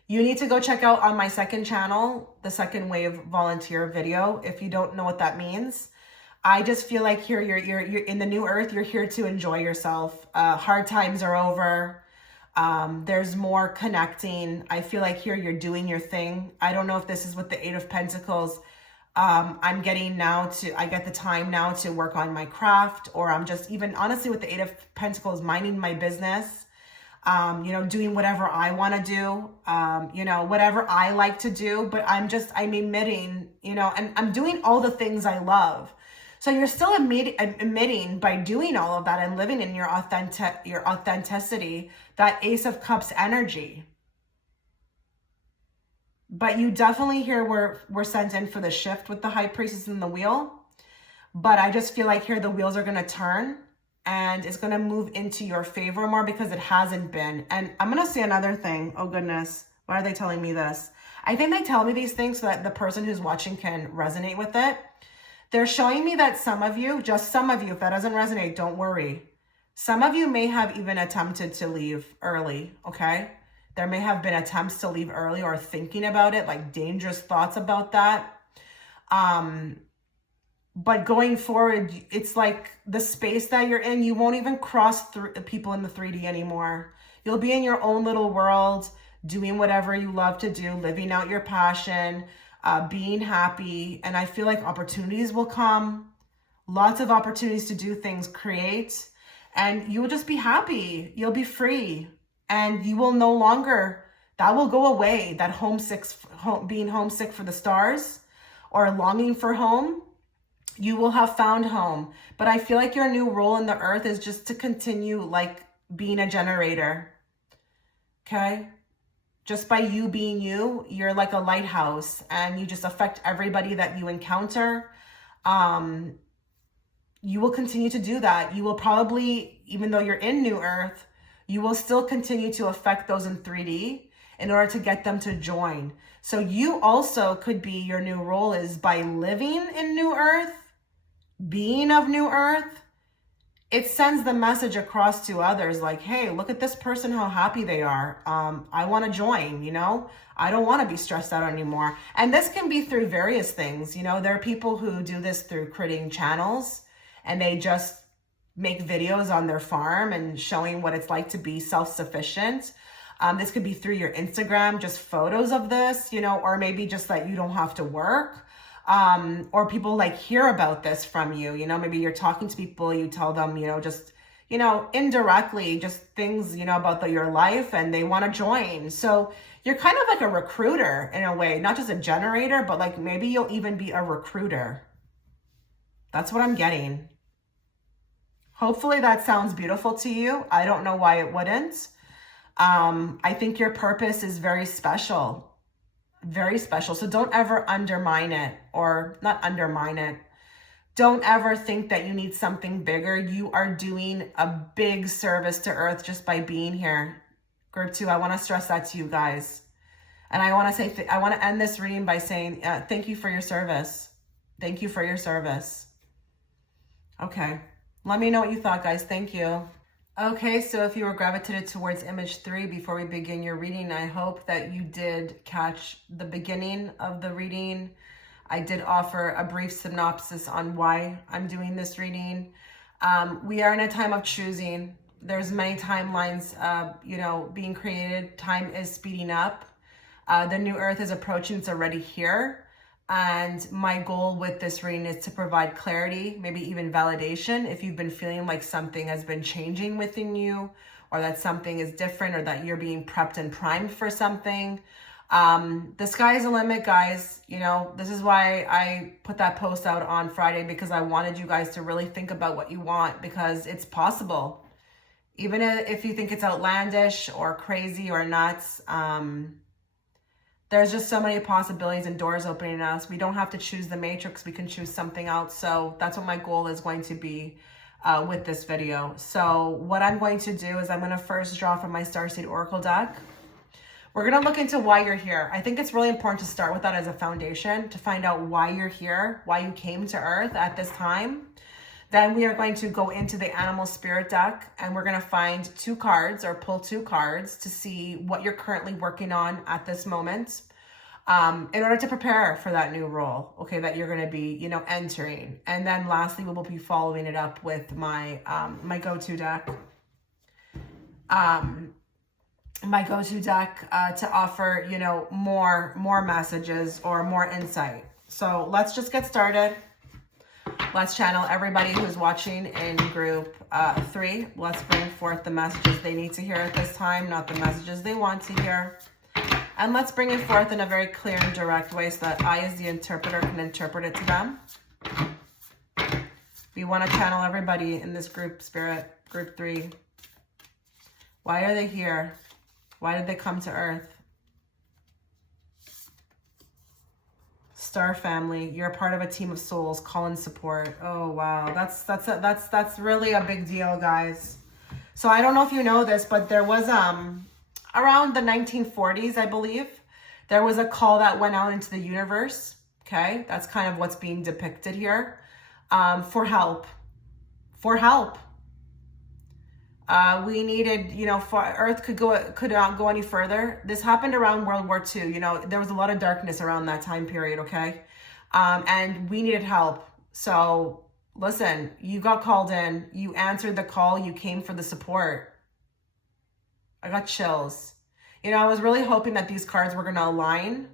You need to go check out on my second channel, the second wave volunteer video. If you don't know what that means, I just feel like here you're in the new earth. You're here to enjoy yourself. Hard times are over. There's more connecting. I feel like here you're doing your thing. I don't know if this is with the 8 of Pentacles. I'm getting now to, I get the time now to work on my craft, or I'm just even honestly with the 8 of Pentacles, minding my business, you know, doing whatever I want to do, you know, whatever I like to do, but I'm emitting, you know, and I'm doing all the things I love. So you're still emitting by doing all of that and living in your authenticity, that Ace of Cups energy. But you definitely here we're sent in for the shift with the High Priestess and the wheel. But I just feel like here the wheels are going to turn and it's going to move into your favor more because it hasn't been. And I'm going to say another thing. Oh, goodness. Why are they telling me this? I think they tell me these things so that the person who's watching can resonate with it. They're showing me that some of you, just some of you, if that doesn't resonate, don't worry. Some of you may have even attempted to leave early, okay? There may have been attempts to leave early or thinking about it, like dangerous thoughts about that. But going forward, it's like the space that you're in, you won't even cross through people in the 3D anymore. You'll be in your own little world, doing whatever you love to do, living out your passion, being happy. And I feel like opportunities will come, lots of opportunities to do things, create, and you will just be happy. You'll be free and you will no longer, that will go away. That being homesick for the stars or longing for home, you will have found home. But I feel like your new role in the earth is just to continue like being a generator. Okay. Just by you being you, you're like a lighthouse and you just affect everybody that you encounter. You will continue to do that. You will probably, even though you're in New Earth, you will still continue to affect those in 3D in order to get them to join. So you also could be, your new role is by living in New Earth, being of New Earth, it sends the message across to others like, hey, look at this person, how happy they are. I want to join, you know, I don't want to be stressed out anymore. And this can be through various things. You know, there are people who do this through creating channels and they just make videos on their farm and showing what it's like to be self-sufficient. This could be through your Instagram, just photos of this, you know, or maybe just that you don't have to work. Or people like hear about this from you, you know, maybe you're talking to people, you tell them, you know, just, you know, indirectly, just things, you know, about your life and they want to join. So you're kind of like a recruiter in a way, not just a generator, but like maybe you'll even be a recruiter. That's what I'm getting. Hopefully that sounds beautiful to you. I don't know why it wouldn't. I think your purpose is very special. Very special. So don't ever undermine it, or not undermine it. Don't ever think that you need something bigger. You are doing a big service to Earth just by being here. Group 2, I want to stress that to you guys. And I want to say, I want to end this reading by saying, thank you for your service. Thank you for your service. Okay. Let me know what you thought, guys. Thank you. Okay, so if you were gravitated towards image 3 before we begin your reading, I hope that you did catch the beginning of the reading. I did offer a brief synopsis on why I'm doing this reading. We are in a time of choosing. There's many timelines, you know, being created. Time is speeding up. The new Earth is approaching. It's already here. And my goal with this reading is to provide clarity, maybe even validation, if you've been feeling like something has been changing within you, or that something is different, or that you're being prepped and primed for something. The sky's the limit, guys. You know, this is why I put that post out on Friday, because I wanted you guys to really think about what you want, because it's possible. Even if you think it's outlandish or crazy or nuts, there's just so many possibilities and doors opening us. We don't have to choose the matrix. We can choose something else. So that's what my goal is going to be with this video. So what I'm going to do is I'm going to first draw from my Starseed Oracle deck. We're going to look into why you're here. I think it's really important to start with that as a foundation, to find out why you're here, why you came to Earth at this time. Then we are going to go into the animal spirit deck, and we're going to find 2 cards, or pull 2 cards to see what you're currently working on at this moment, in order to prepare for that new role, okay, that you're going to be, you know, entering. And then lastly, we will be following it up with my my go-to deck. My go-to deck to offer, you know, more messages or more insight. So let's just get started. Let's channel everybody who's watching in group 3. Let's bring forth the messages they need to hear at this time, not the messages they want to hear. And let's bring it forth in a very clear and direct way so that I, as the interpreter, can interpret it to them. We want to channel everybody in this group spirit, group 3. Why are they here? Why did they come to Earth? Star family, you're a part of a team of souls. Call in support. Oh wow, that's really a big deal, guys. So I don't know if you know this, but there was around the 1940s, I believe, there was a call that went out into the universe. Okay, that's kind of what's being depicted here, for help. For help. We needed, you know, for Earth could not go any further. This happened around World War II. You know, there was a lot of darkness around that time period, okay? And we needed help. So listen, you got called in, you answered the call, you came for the support. I got chills. You know, I was really hoping that these cards were going to align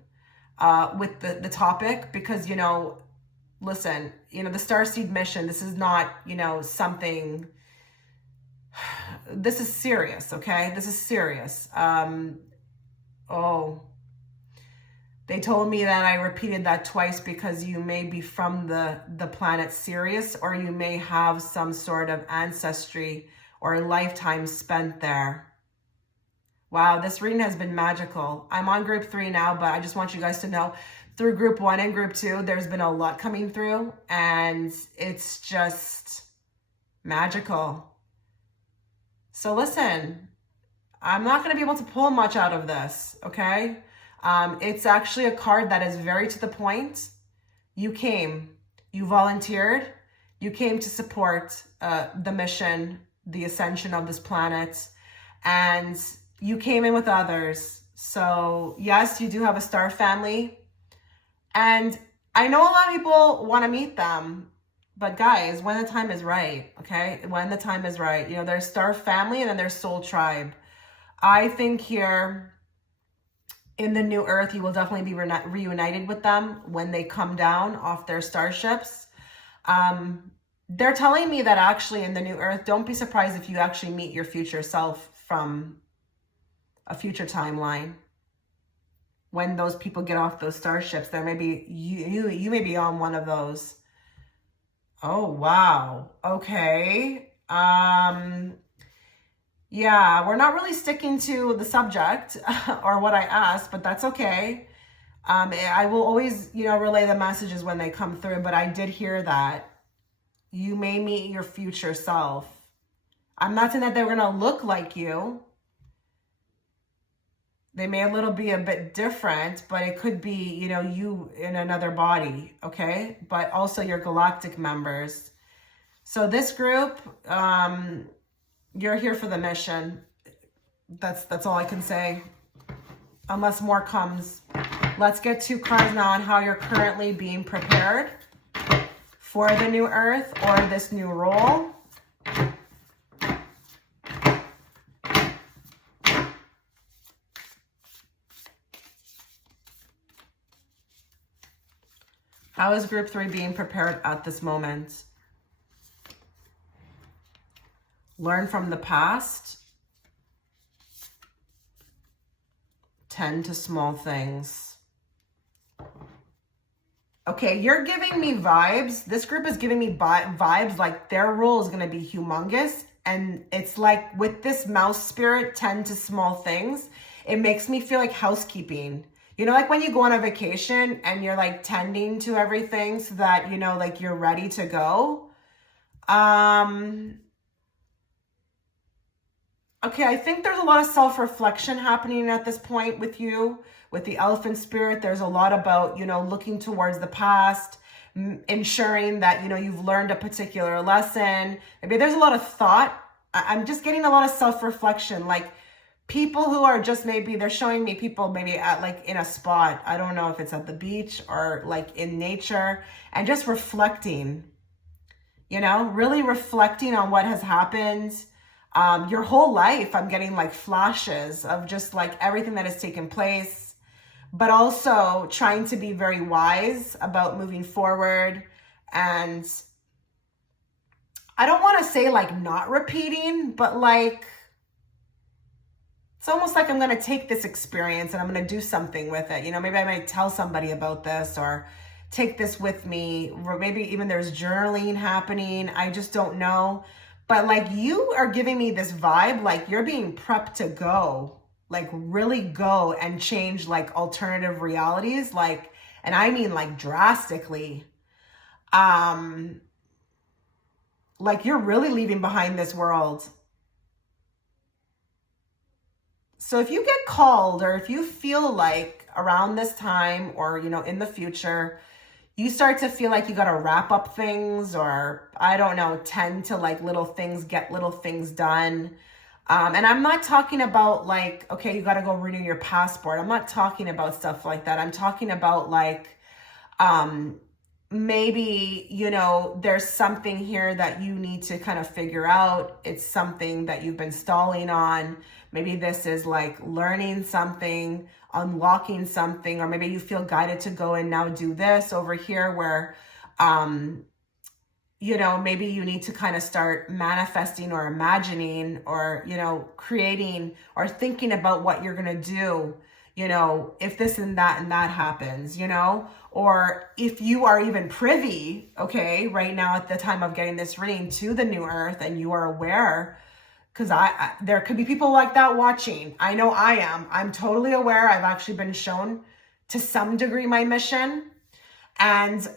with the topic, because, you know, listen, you know, the Starseed mission, this is not, you know, something... This is serious, okay? This is serious. Oh, they told me that I repeated that twice because you may be from the planet Sirius, or you may have some sort of ancestry or lifetime spent there. Wow, this reading has been magical. I'm on group 3 now, but I just want you guys to know, through group 1 and group 2, there's been a lot coming through, and it's just magical. So listen, I'm not going to be able to pull much out of this, okay? It's actually a card that is very to the point. You came, you volunteered, you came to support the mission, the ascension of this planet, and you came in with others. So yes, you do have a star family, and I know a lot of people want to meet them. But guys, when the time is right, okay? When the time is right, you know, there's star family and then there's soul tribe. I think here in the new Earth, you will definitely be reunited with them when they come down off their starships. They're telling me that actually in the new Earth, don't be surprised if you actually meet your future self from a future timeline. When those people get off those starships, there may be, you may be on one of those. Oh, wow. Okay. Yeah, we're not really sticking to the subject or what I asked, but that's okay. I will always, you know, relay the messages when they come through, but I did hear that you may meet your future self. I'm not saying that they're going to look like you. They may be a bit different, but it could be, you know, you in another body, okay? But also your galactic members. So this group, you're here for the mission. That's all I can say. Unless more comes. Let's get 2 cards now on how you're currently being prepared for the new Earth or this new role. How is group 3 being prepared at this moment? Learn from the past. Tend to small things. Okay, you're giving me vibes. This group is giving me vibes like their role is going to be humongous. And it's like with this mouse spirit, tend to small things, it makes me feel like housekeeping. You know, like when you go on a vacation and you're like tending to everything so that, you know, like you're ready to go. Okay, I think there's a lot of self-reflection happening at this point with you, with the elephant spirit. There's a lot about, you know, looking towards the past, ensuring that, you know, you've learned a particular lesson. Maybe there's a lot of thought. I'm just getting a lot of self-reflection, like people who are just maybe, they're showing me people maybe at like in a spot. I don't know if it's at the beach or like in nature, and just reflecting, you know, really reflecting on what has happened. Your whole life, I'm getting like flashes of just like everything that has taken place, but also trying to be very wise about moving forward. And I don't want to say like not repeating, but like, it's almost like I'm going to take this experience and I'm going to do something with it. You know, maybe I might tell somebody about this or take this with me, or maybe even there's journaling happening. I just don't know. But like you are giving me this vibe, like you're being prepped to go, like really go and change like alternative realities. Like, and I mean like drastically. Like you're really leaving behind this world. So if you get called, or if you feel like around this time, or, you know, in the future, you start to feel like you got to wrap up things, or I don't know, tend to like little things, get little things done. And I'm not talking about like, okay, you got to go renew your passport. I'm not talking about stuff like that. I'm talking about like, maybe, you know, there's something here that you need to kind of figure out. It's something that you've been stalling on. Maybe this is like learning something, unlocking something, or maybe you feel guided to go and now do this over here where, you know, maybe you need to kind of start manifesting or imagining or, you know, creating or thinking about what you're going to do, you know, if this and that happens, you know, or if you are even privy, okay, right now at the time of getting this reading to the new earth and you are aware, because there could be people like that watching. I know I am. I'm totally aware. I've actually been shown to some degree my mission. And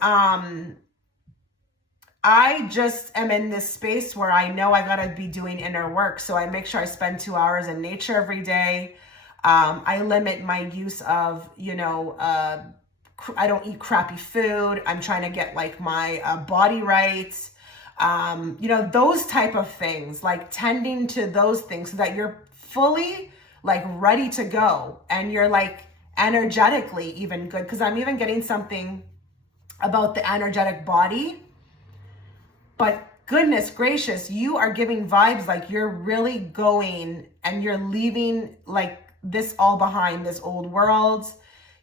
I just am in this space where I know I got to be doing inner work. So I make sure I spend 2 hours in nature every day. I limit my use of, you know, I don't eat crappy food. I'm trying to get like my body right. You know, those type of things, like tending to those things so that you're fully like ready to go and you're like energetically even good. Cause I'm even getting something about the energetic body, but goodness gracious, you are giving vibes like you're really going and you're leaving like this all behind, this old world.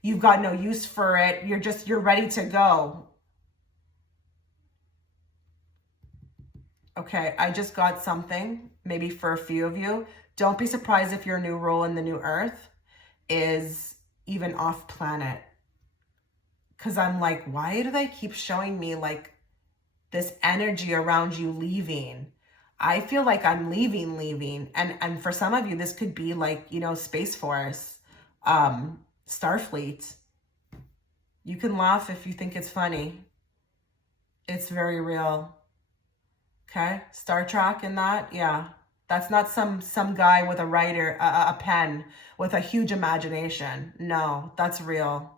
You've got no use for it. You're ready to go. Okay, I just got something, maybe for a few of you. Don't be surprised if your new role in the new earth is even off planet. Because I'm like, why do they keep showing me like this energy around you leaving? I feel like I'm leaving. And for some of you, this could be like, you know, Space Force, Starfleet. You can laugh if you think it's funny. It's very real. Okay, Star Trek and that, yeah. That's not some guy with a writer, a pen with a huge imagination. No, that's real.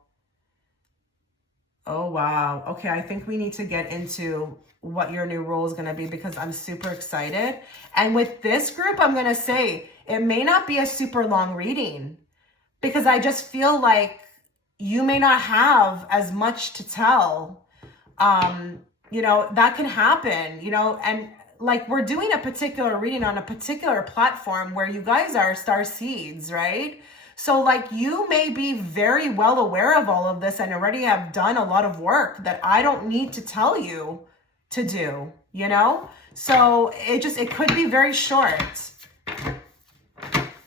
Oh, wow. Okay, I think we need to get into what your new role is going to be because I'm super excited. And with this group, I'm going to say it may not be a super long reading because I just feel like you may not have as much to tell. You know, that can happen, you know, and like we're doing a particular reading on a particular platform where you guys are STARSEEDs, right? So like you may be very well aware of all of this and already have done a lot of work that I don't need to tell you to do, you know? So it could be very short.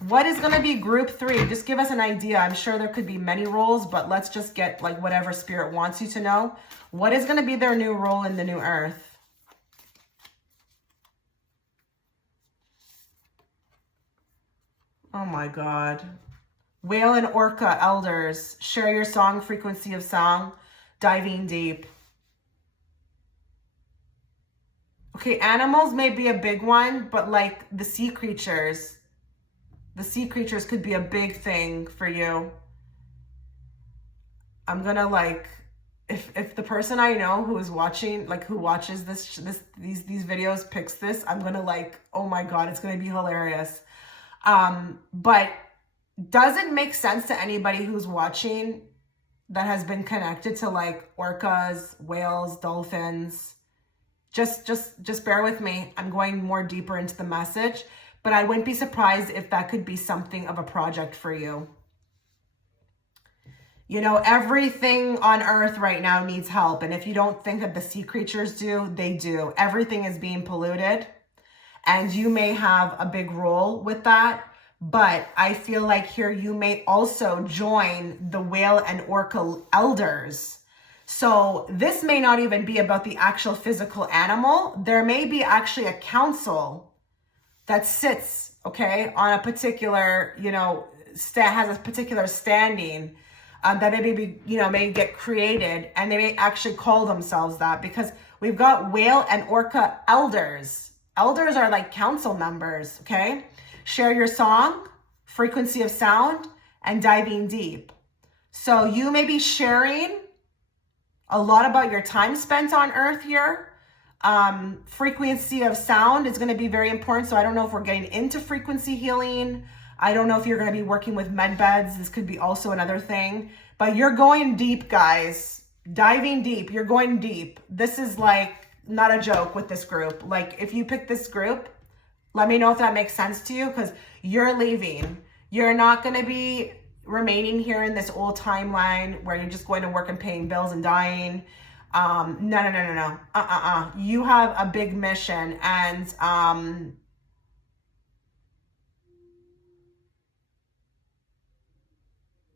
What is going to be group 3? Just give us an idea. I'm sure there could be many roles, but let's just get like whatever spirit wants you to know. What is going to be their new role in the new earth? Oh my God. Whale and orca elders. Share your song, frequency of sound. Diving deep. Okay, animals may be a big one, but like the sea creatures. The sea creatures could be a big thing for you. I'm gonna like, if the person I know who is watching, like who watches these videos picks this, I'm gonna like, oh my God, it's gonna be hilarious. But does it make sense to anybody who's watching that has been connected to like orcas, whales, dolphins? Just bear with me. I'm going more deeper into the message, but I wouldn't be surprised if that could be something of a project for you. You know, everything on earth right now needs help. And if you don't think that the sea creatures do, they do. Everything is being polluted. And you may have a big role with that. But I feel like here you may also join the whale and orca elders. So this may not even be about the actual physical animal. There may be actually a council that sits, okay, on a particular, you know, has a particular standing that maybe, you know, may get created, and they may actually call themselves that, because we've got whale and orca elders. Elders are like council members, okay? Share your song, frequency of sound, and diving deep. So you may be sharing a lot about your time spent on earth here. Frequency of sound is going to be very important. So I don't know if we're getting into frequency healing. I don't know if you're going to be working with med beds. This could be also another thing. But you're going deep, guys. Diving deep. You're going deep. This is like not a joke with this group. Like if you pick this group, let me know if that makes sense to you, because you're leaving. You're not going to be remaining here in this old timeline where you're just going to work and paying bills and dying. No. You have a big mission, and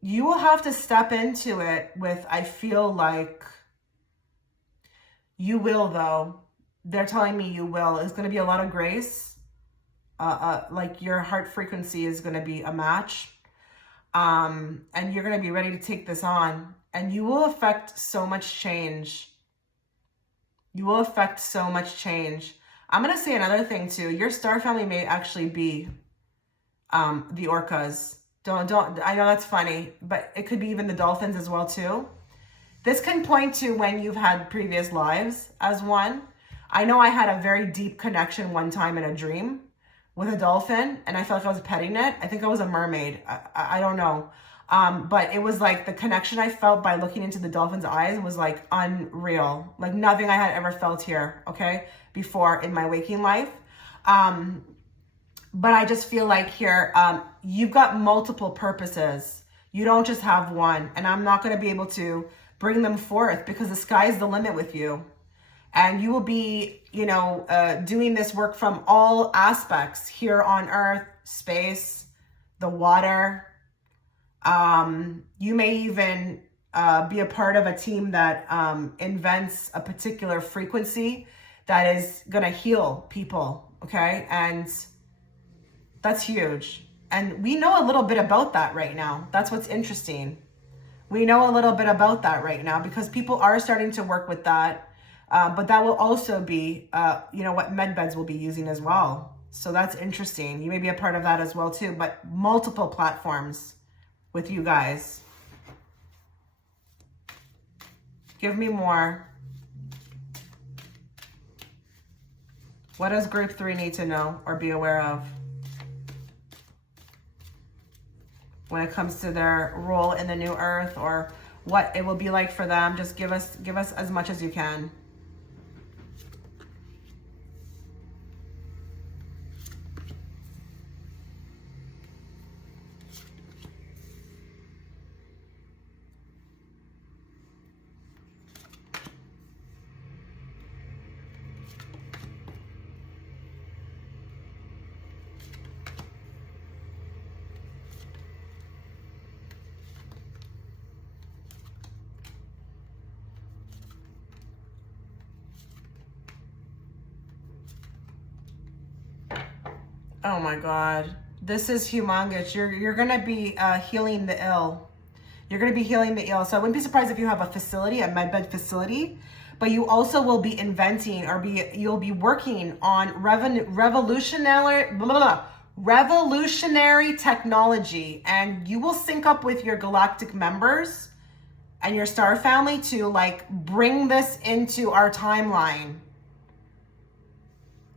you will have to step into it with, I feel like you will, though. They're telling me you will. It's going to be a lot of grace. Like your heart frequency is going to be a match. And you're going to be ready to take this on, and you will affect so much change. You will affect so much change. I'm going to say another thing too. Your star family may actually be, the orcas. Don't, I know that's funny, but it could be even the dolphins as well too. This can point to when you've had previous lives as one. I know I had a very deep connection one time in a dream with a dolphin, and I felt like I was petting it. I think I was a mermaid. I don't know. But it was like the connection I felt by looking into the dolphin's eyes was like unreal. Like nothing I had ever felt here, okay, before in my waking life. But I just feel like here, you've got multiple purposes. You don't just have one, and I'm not going to be able to bring them forth because the sky's the limit with you. And you will be, you know, doing this work from all aspects here on earth, space, the water. You may even be a part of a team that invents a particular frequency that is going to heal people, okay? And that's huge. And we know a little bit about that right now. That's what's interesting. We know a little bit about that right now because people are starting to work with that. But that will also be, you know, what medbeds will be using as well. So that's interesting. You may be a part of that as well too, but multiple platforms with you guys. Give me more. What does group 3 need to know or be aware of when it comes to their role in the new earth, or what it will be like for them? Just give us as much as you can. Oh my God. This is humongous. You're going to be healing the ill. You're going to be healing the ill. So I wouldn't be surprised if you have a facility, a medbed facility, but you also will be inventing or you'll be working on revolutionary technology, and you will sync up with your galactic members and your star family to like bring this into our timeline.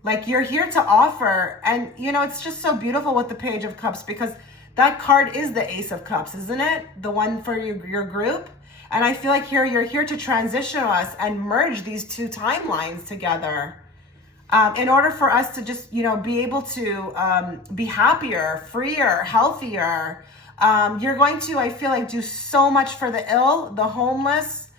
Like, you're here to offer, and you know, it's just so beautiful with the Page of Cups, because that card is the Ace of Cups, isn't it? The one for your group. And I feel like here you're here to transition us and merge these two timelines together in order for us to just, you know, be able to be happier, freer, healthier. You're going to, I feel like, do so much for the ill, the homeless,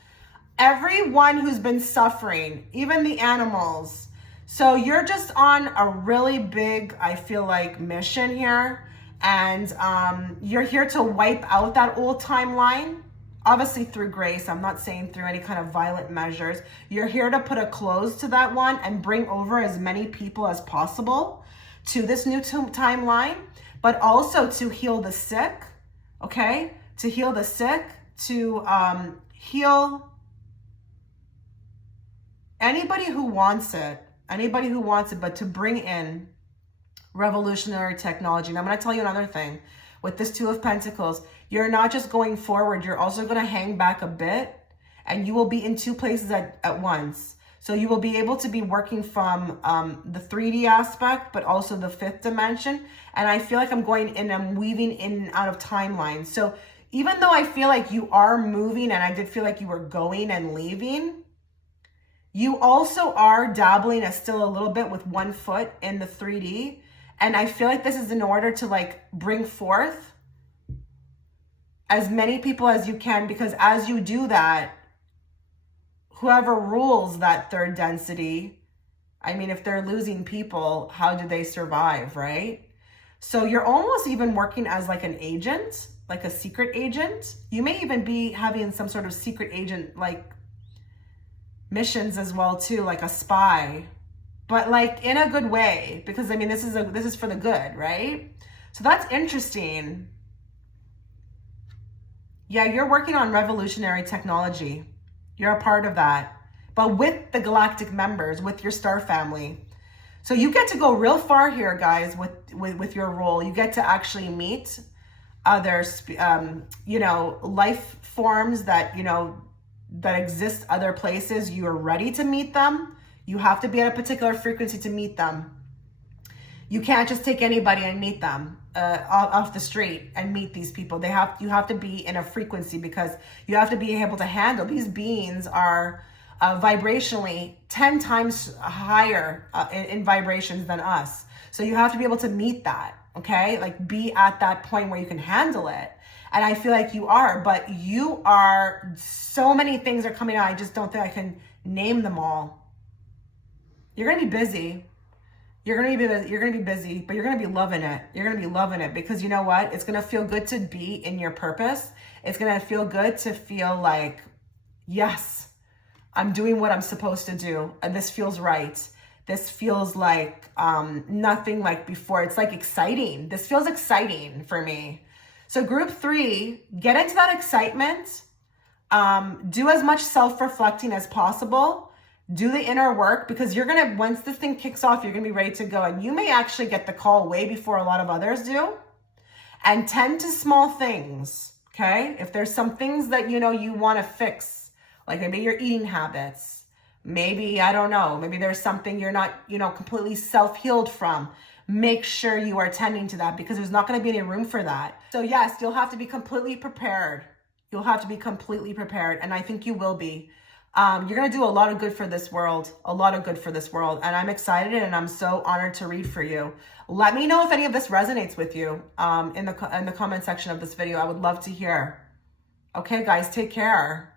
everyone who's been suffering, even the animals. So you're just on a really big, I feel like, mission here. And you're here to wipe out that old timeline, obviously through grace. I'm not saying through any kind of violent measures. You're here to put a close to that one and bring over as many people as possible to this new timeline, but also to heal the sick, okay? To heal the sick, to heal anybody who wants it. Anybody who wants it, but to bring in revolutionary technology. And I'm going to tell you another thing. With this Two of Pentacles, you're not just going forward, you're also going to hang back a bit, and you will be in two places at once. So you will be able to be working from the 3D aspect, but also the 5th dimension. And I feel like I'm going in, I'm weaving in and out of timelines. So even though I feel like you are moving, and I did feel like you were going and leaving, you also are dabbling still a little bit with one foot in the 3D. And I feel like this is in order to like bring forth as many people as you can, because as you do that, whoever rules that third density, I mean, if they're losing people, how do they survive, right? So you're almost even working as like an agent, like a secret agent. You may even be having some sort of secret agent like missions as well too, like a spy, but like in a good way, because I mean, this is for the good, right? So that's interesting. Yeah, you're working on revolutionary technology. You're a part of that, but with the galactic members, with your star family. So you get to go real far here, guys, with your role. You get to actually meet others, you know, life forms that, you know, that exist other places. You are ready to meet them. You have to be at a particular frequency to meet them. You can't just take anybody and meet them off the street and meet these people. You have to be in a frequency, because you have to be able to handle. These beings are vibrationally 10 times higher in vibrations than us. So you have to be able to meet that, okay? Like, be at that point where you can handle it. And I feel like you are, but you are, so many things are coming out. I just don't think I can name them all. You're going to be busy. You're going to be busy, but you're going to be loving it. You're going to be loving it, because you know what? It's going to feel good to be in your purpose. It's going to feel good to feel like, yes, I'm doing what I'm supposed to do. And this feels right. This feels like nothing like before. It's like exciting. This feels exciting for me. So group 3, get into that excitement. Do as much self-reflecting as possible. Do the inner work, because you're going to, once this thing kicks off, you're going to be ready to go. And you may actually get the call way before a lot of others do. And tend to small things, okay? If there's some things that, you know, you want to fix, like maybe your eating habits, maybe, I don't know, maybe there's something you're not, you know, completely self-healed from. Make sure you are tending to that, because there's not going to be any room for that. So yes, you'll have to be completely prepared. You'll have to be completely prepared. And I think you will be. You're going to do a lot of good for this world, a lot of good for this world. And I'm excited, and I'm so honored to read for you. Let me know if any of this resonates with you in the comment section of this video. I would love to hear. Okay, guys, take care.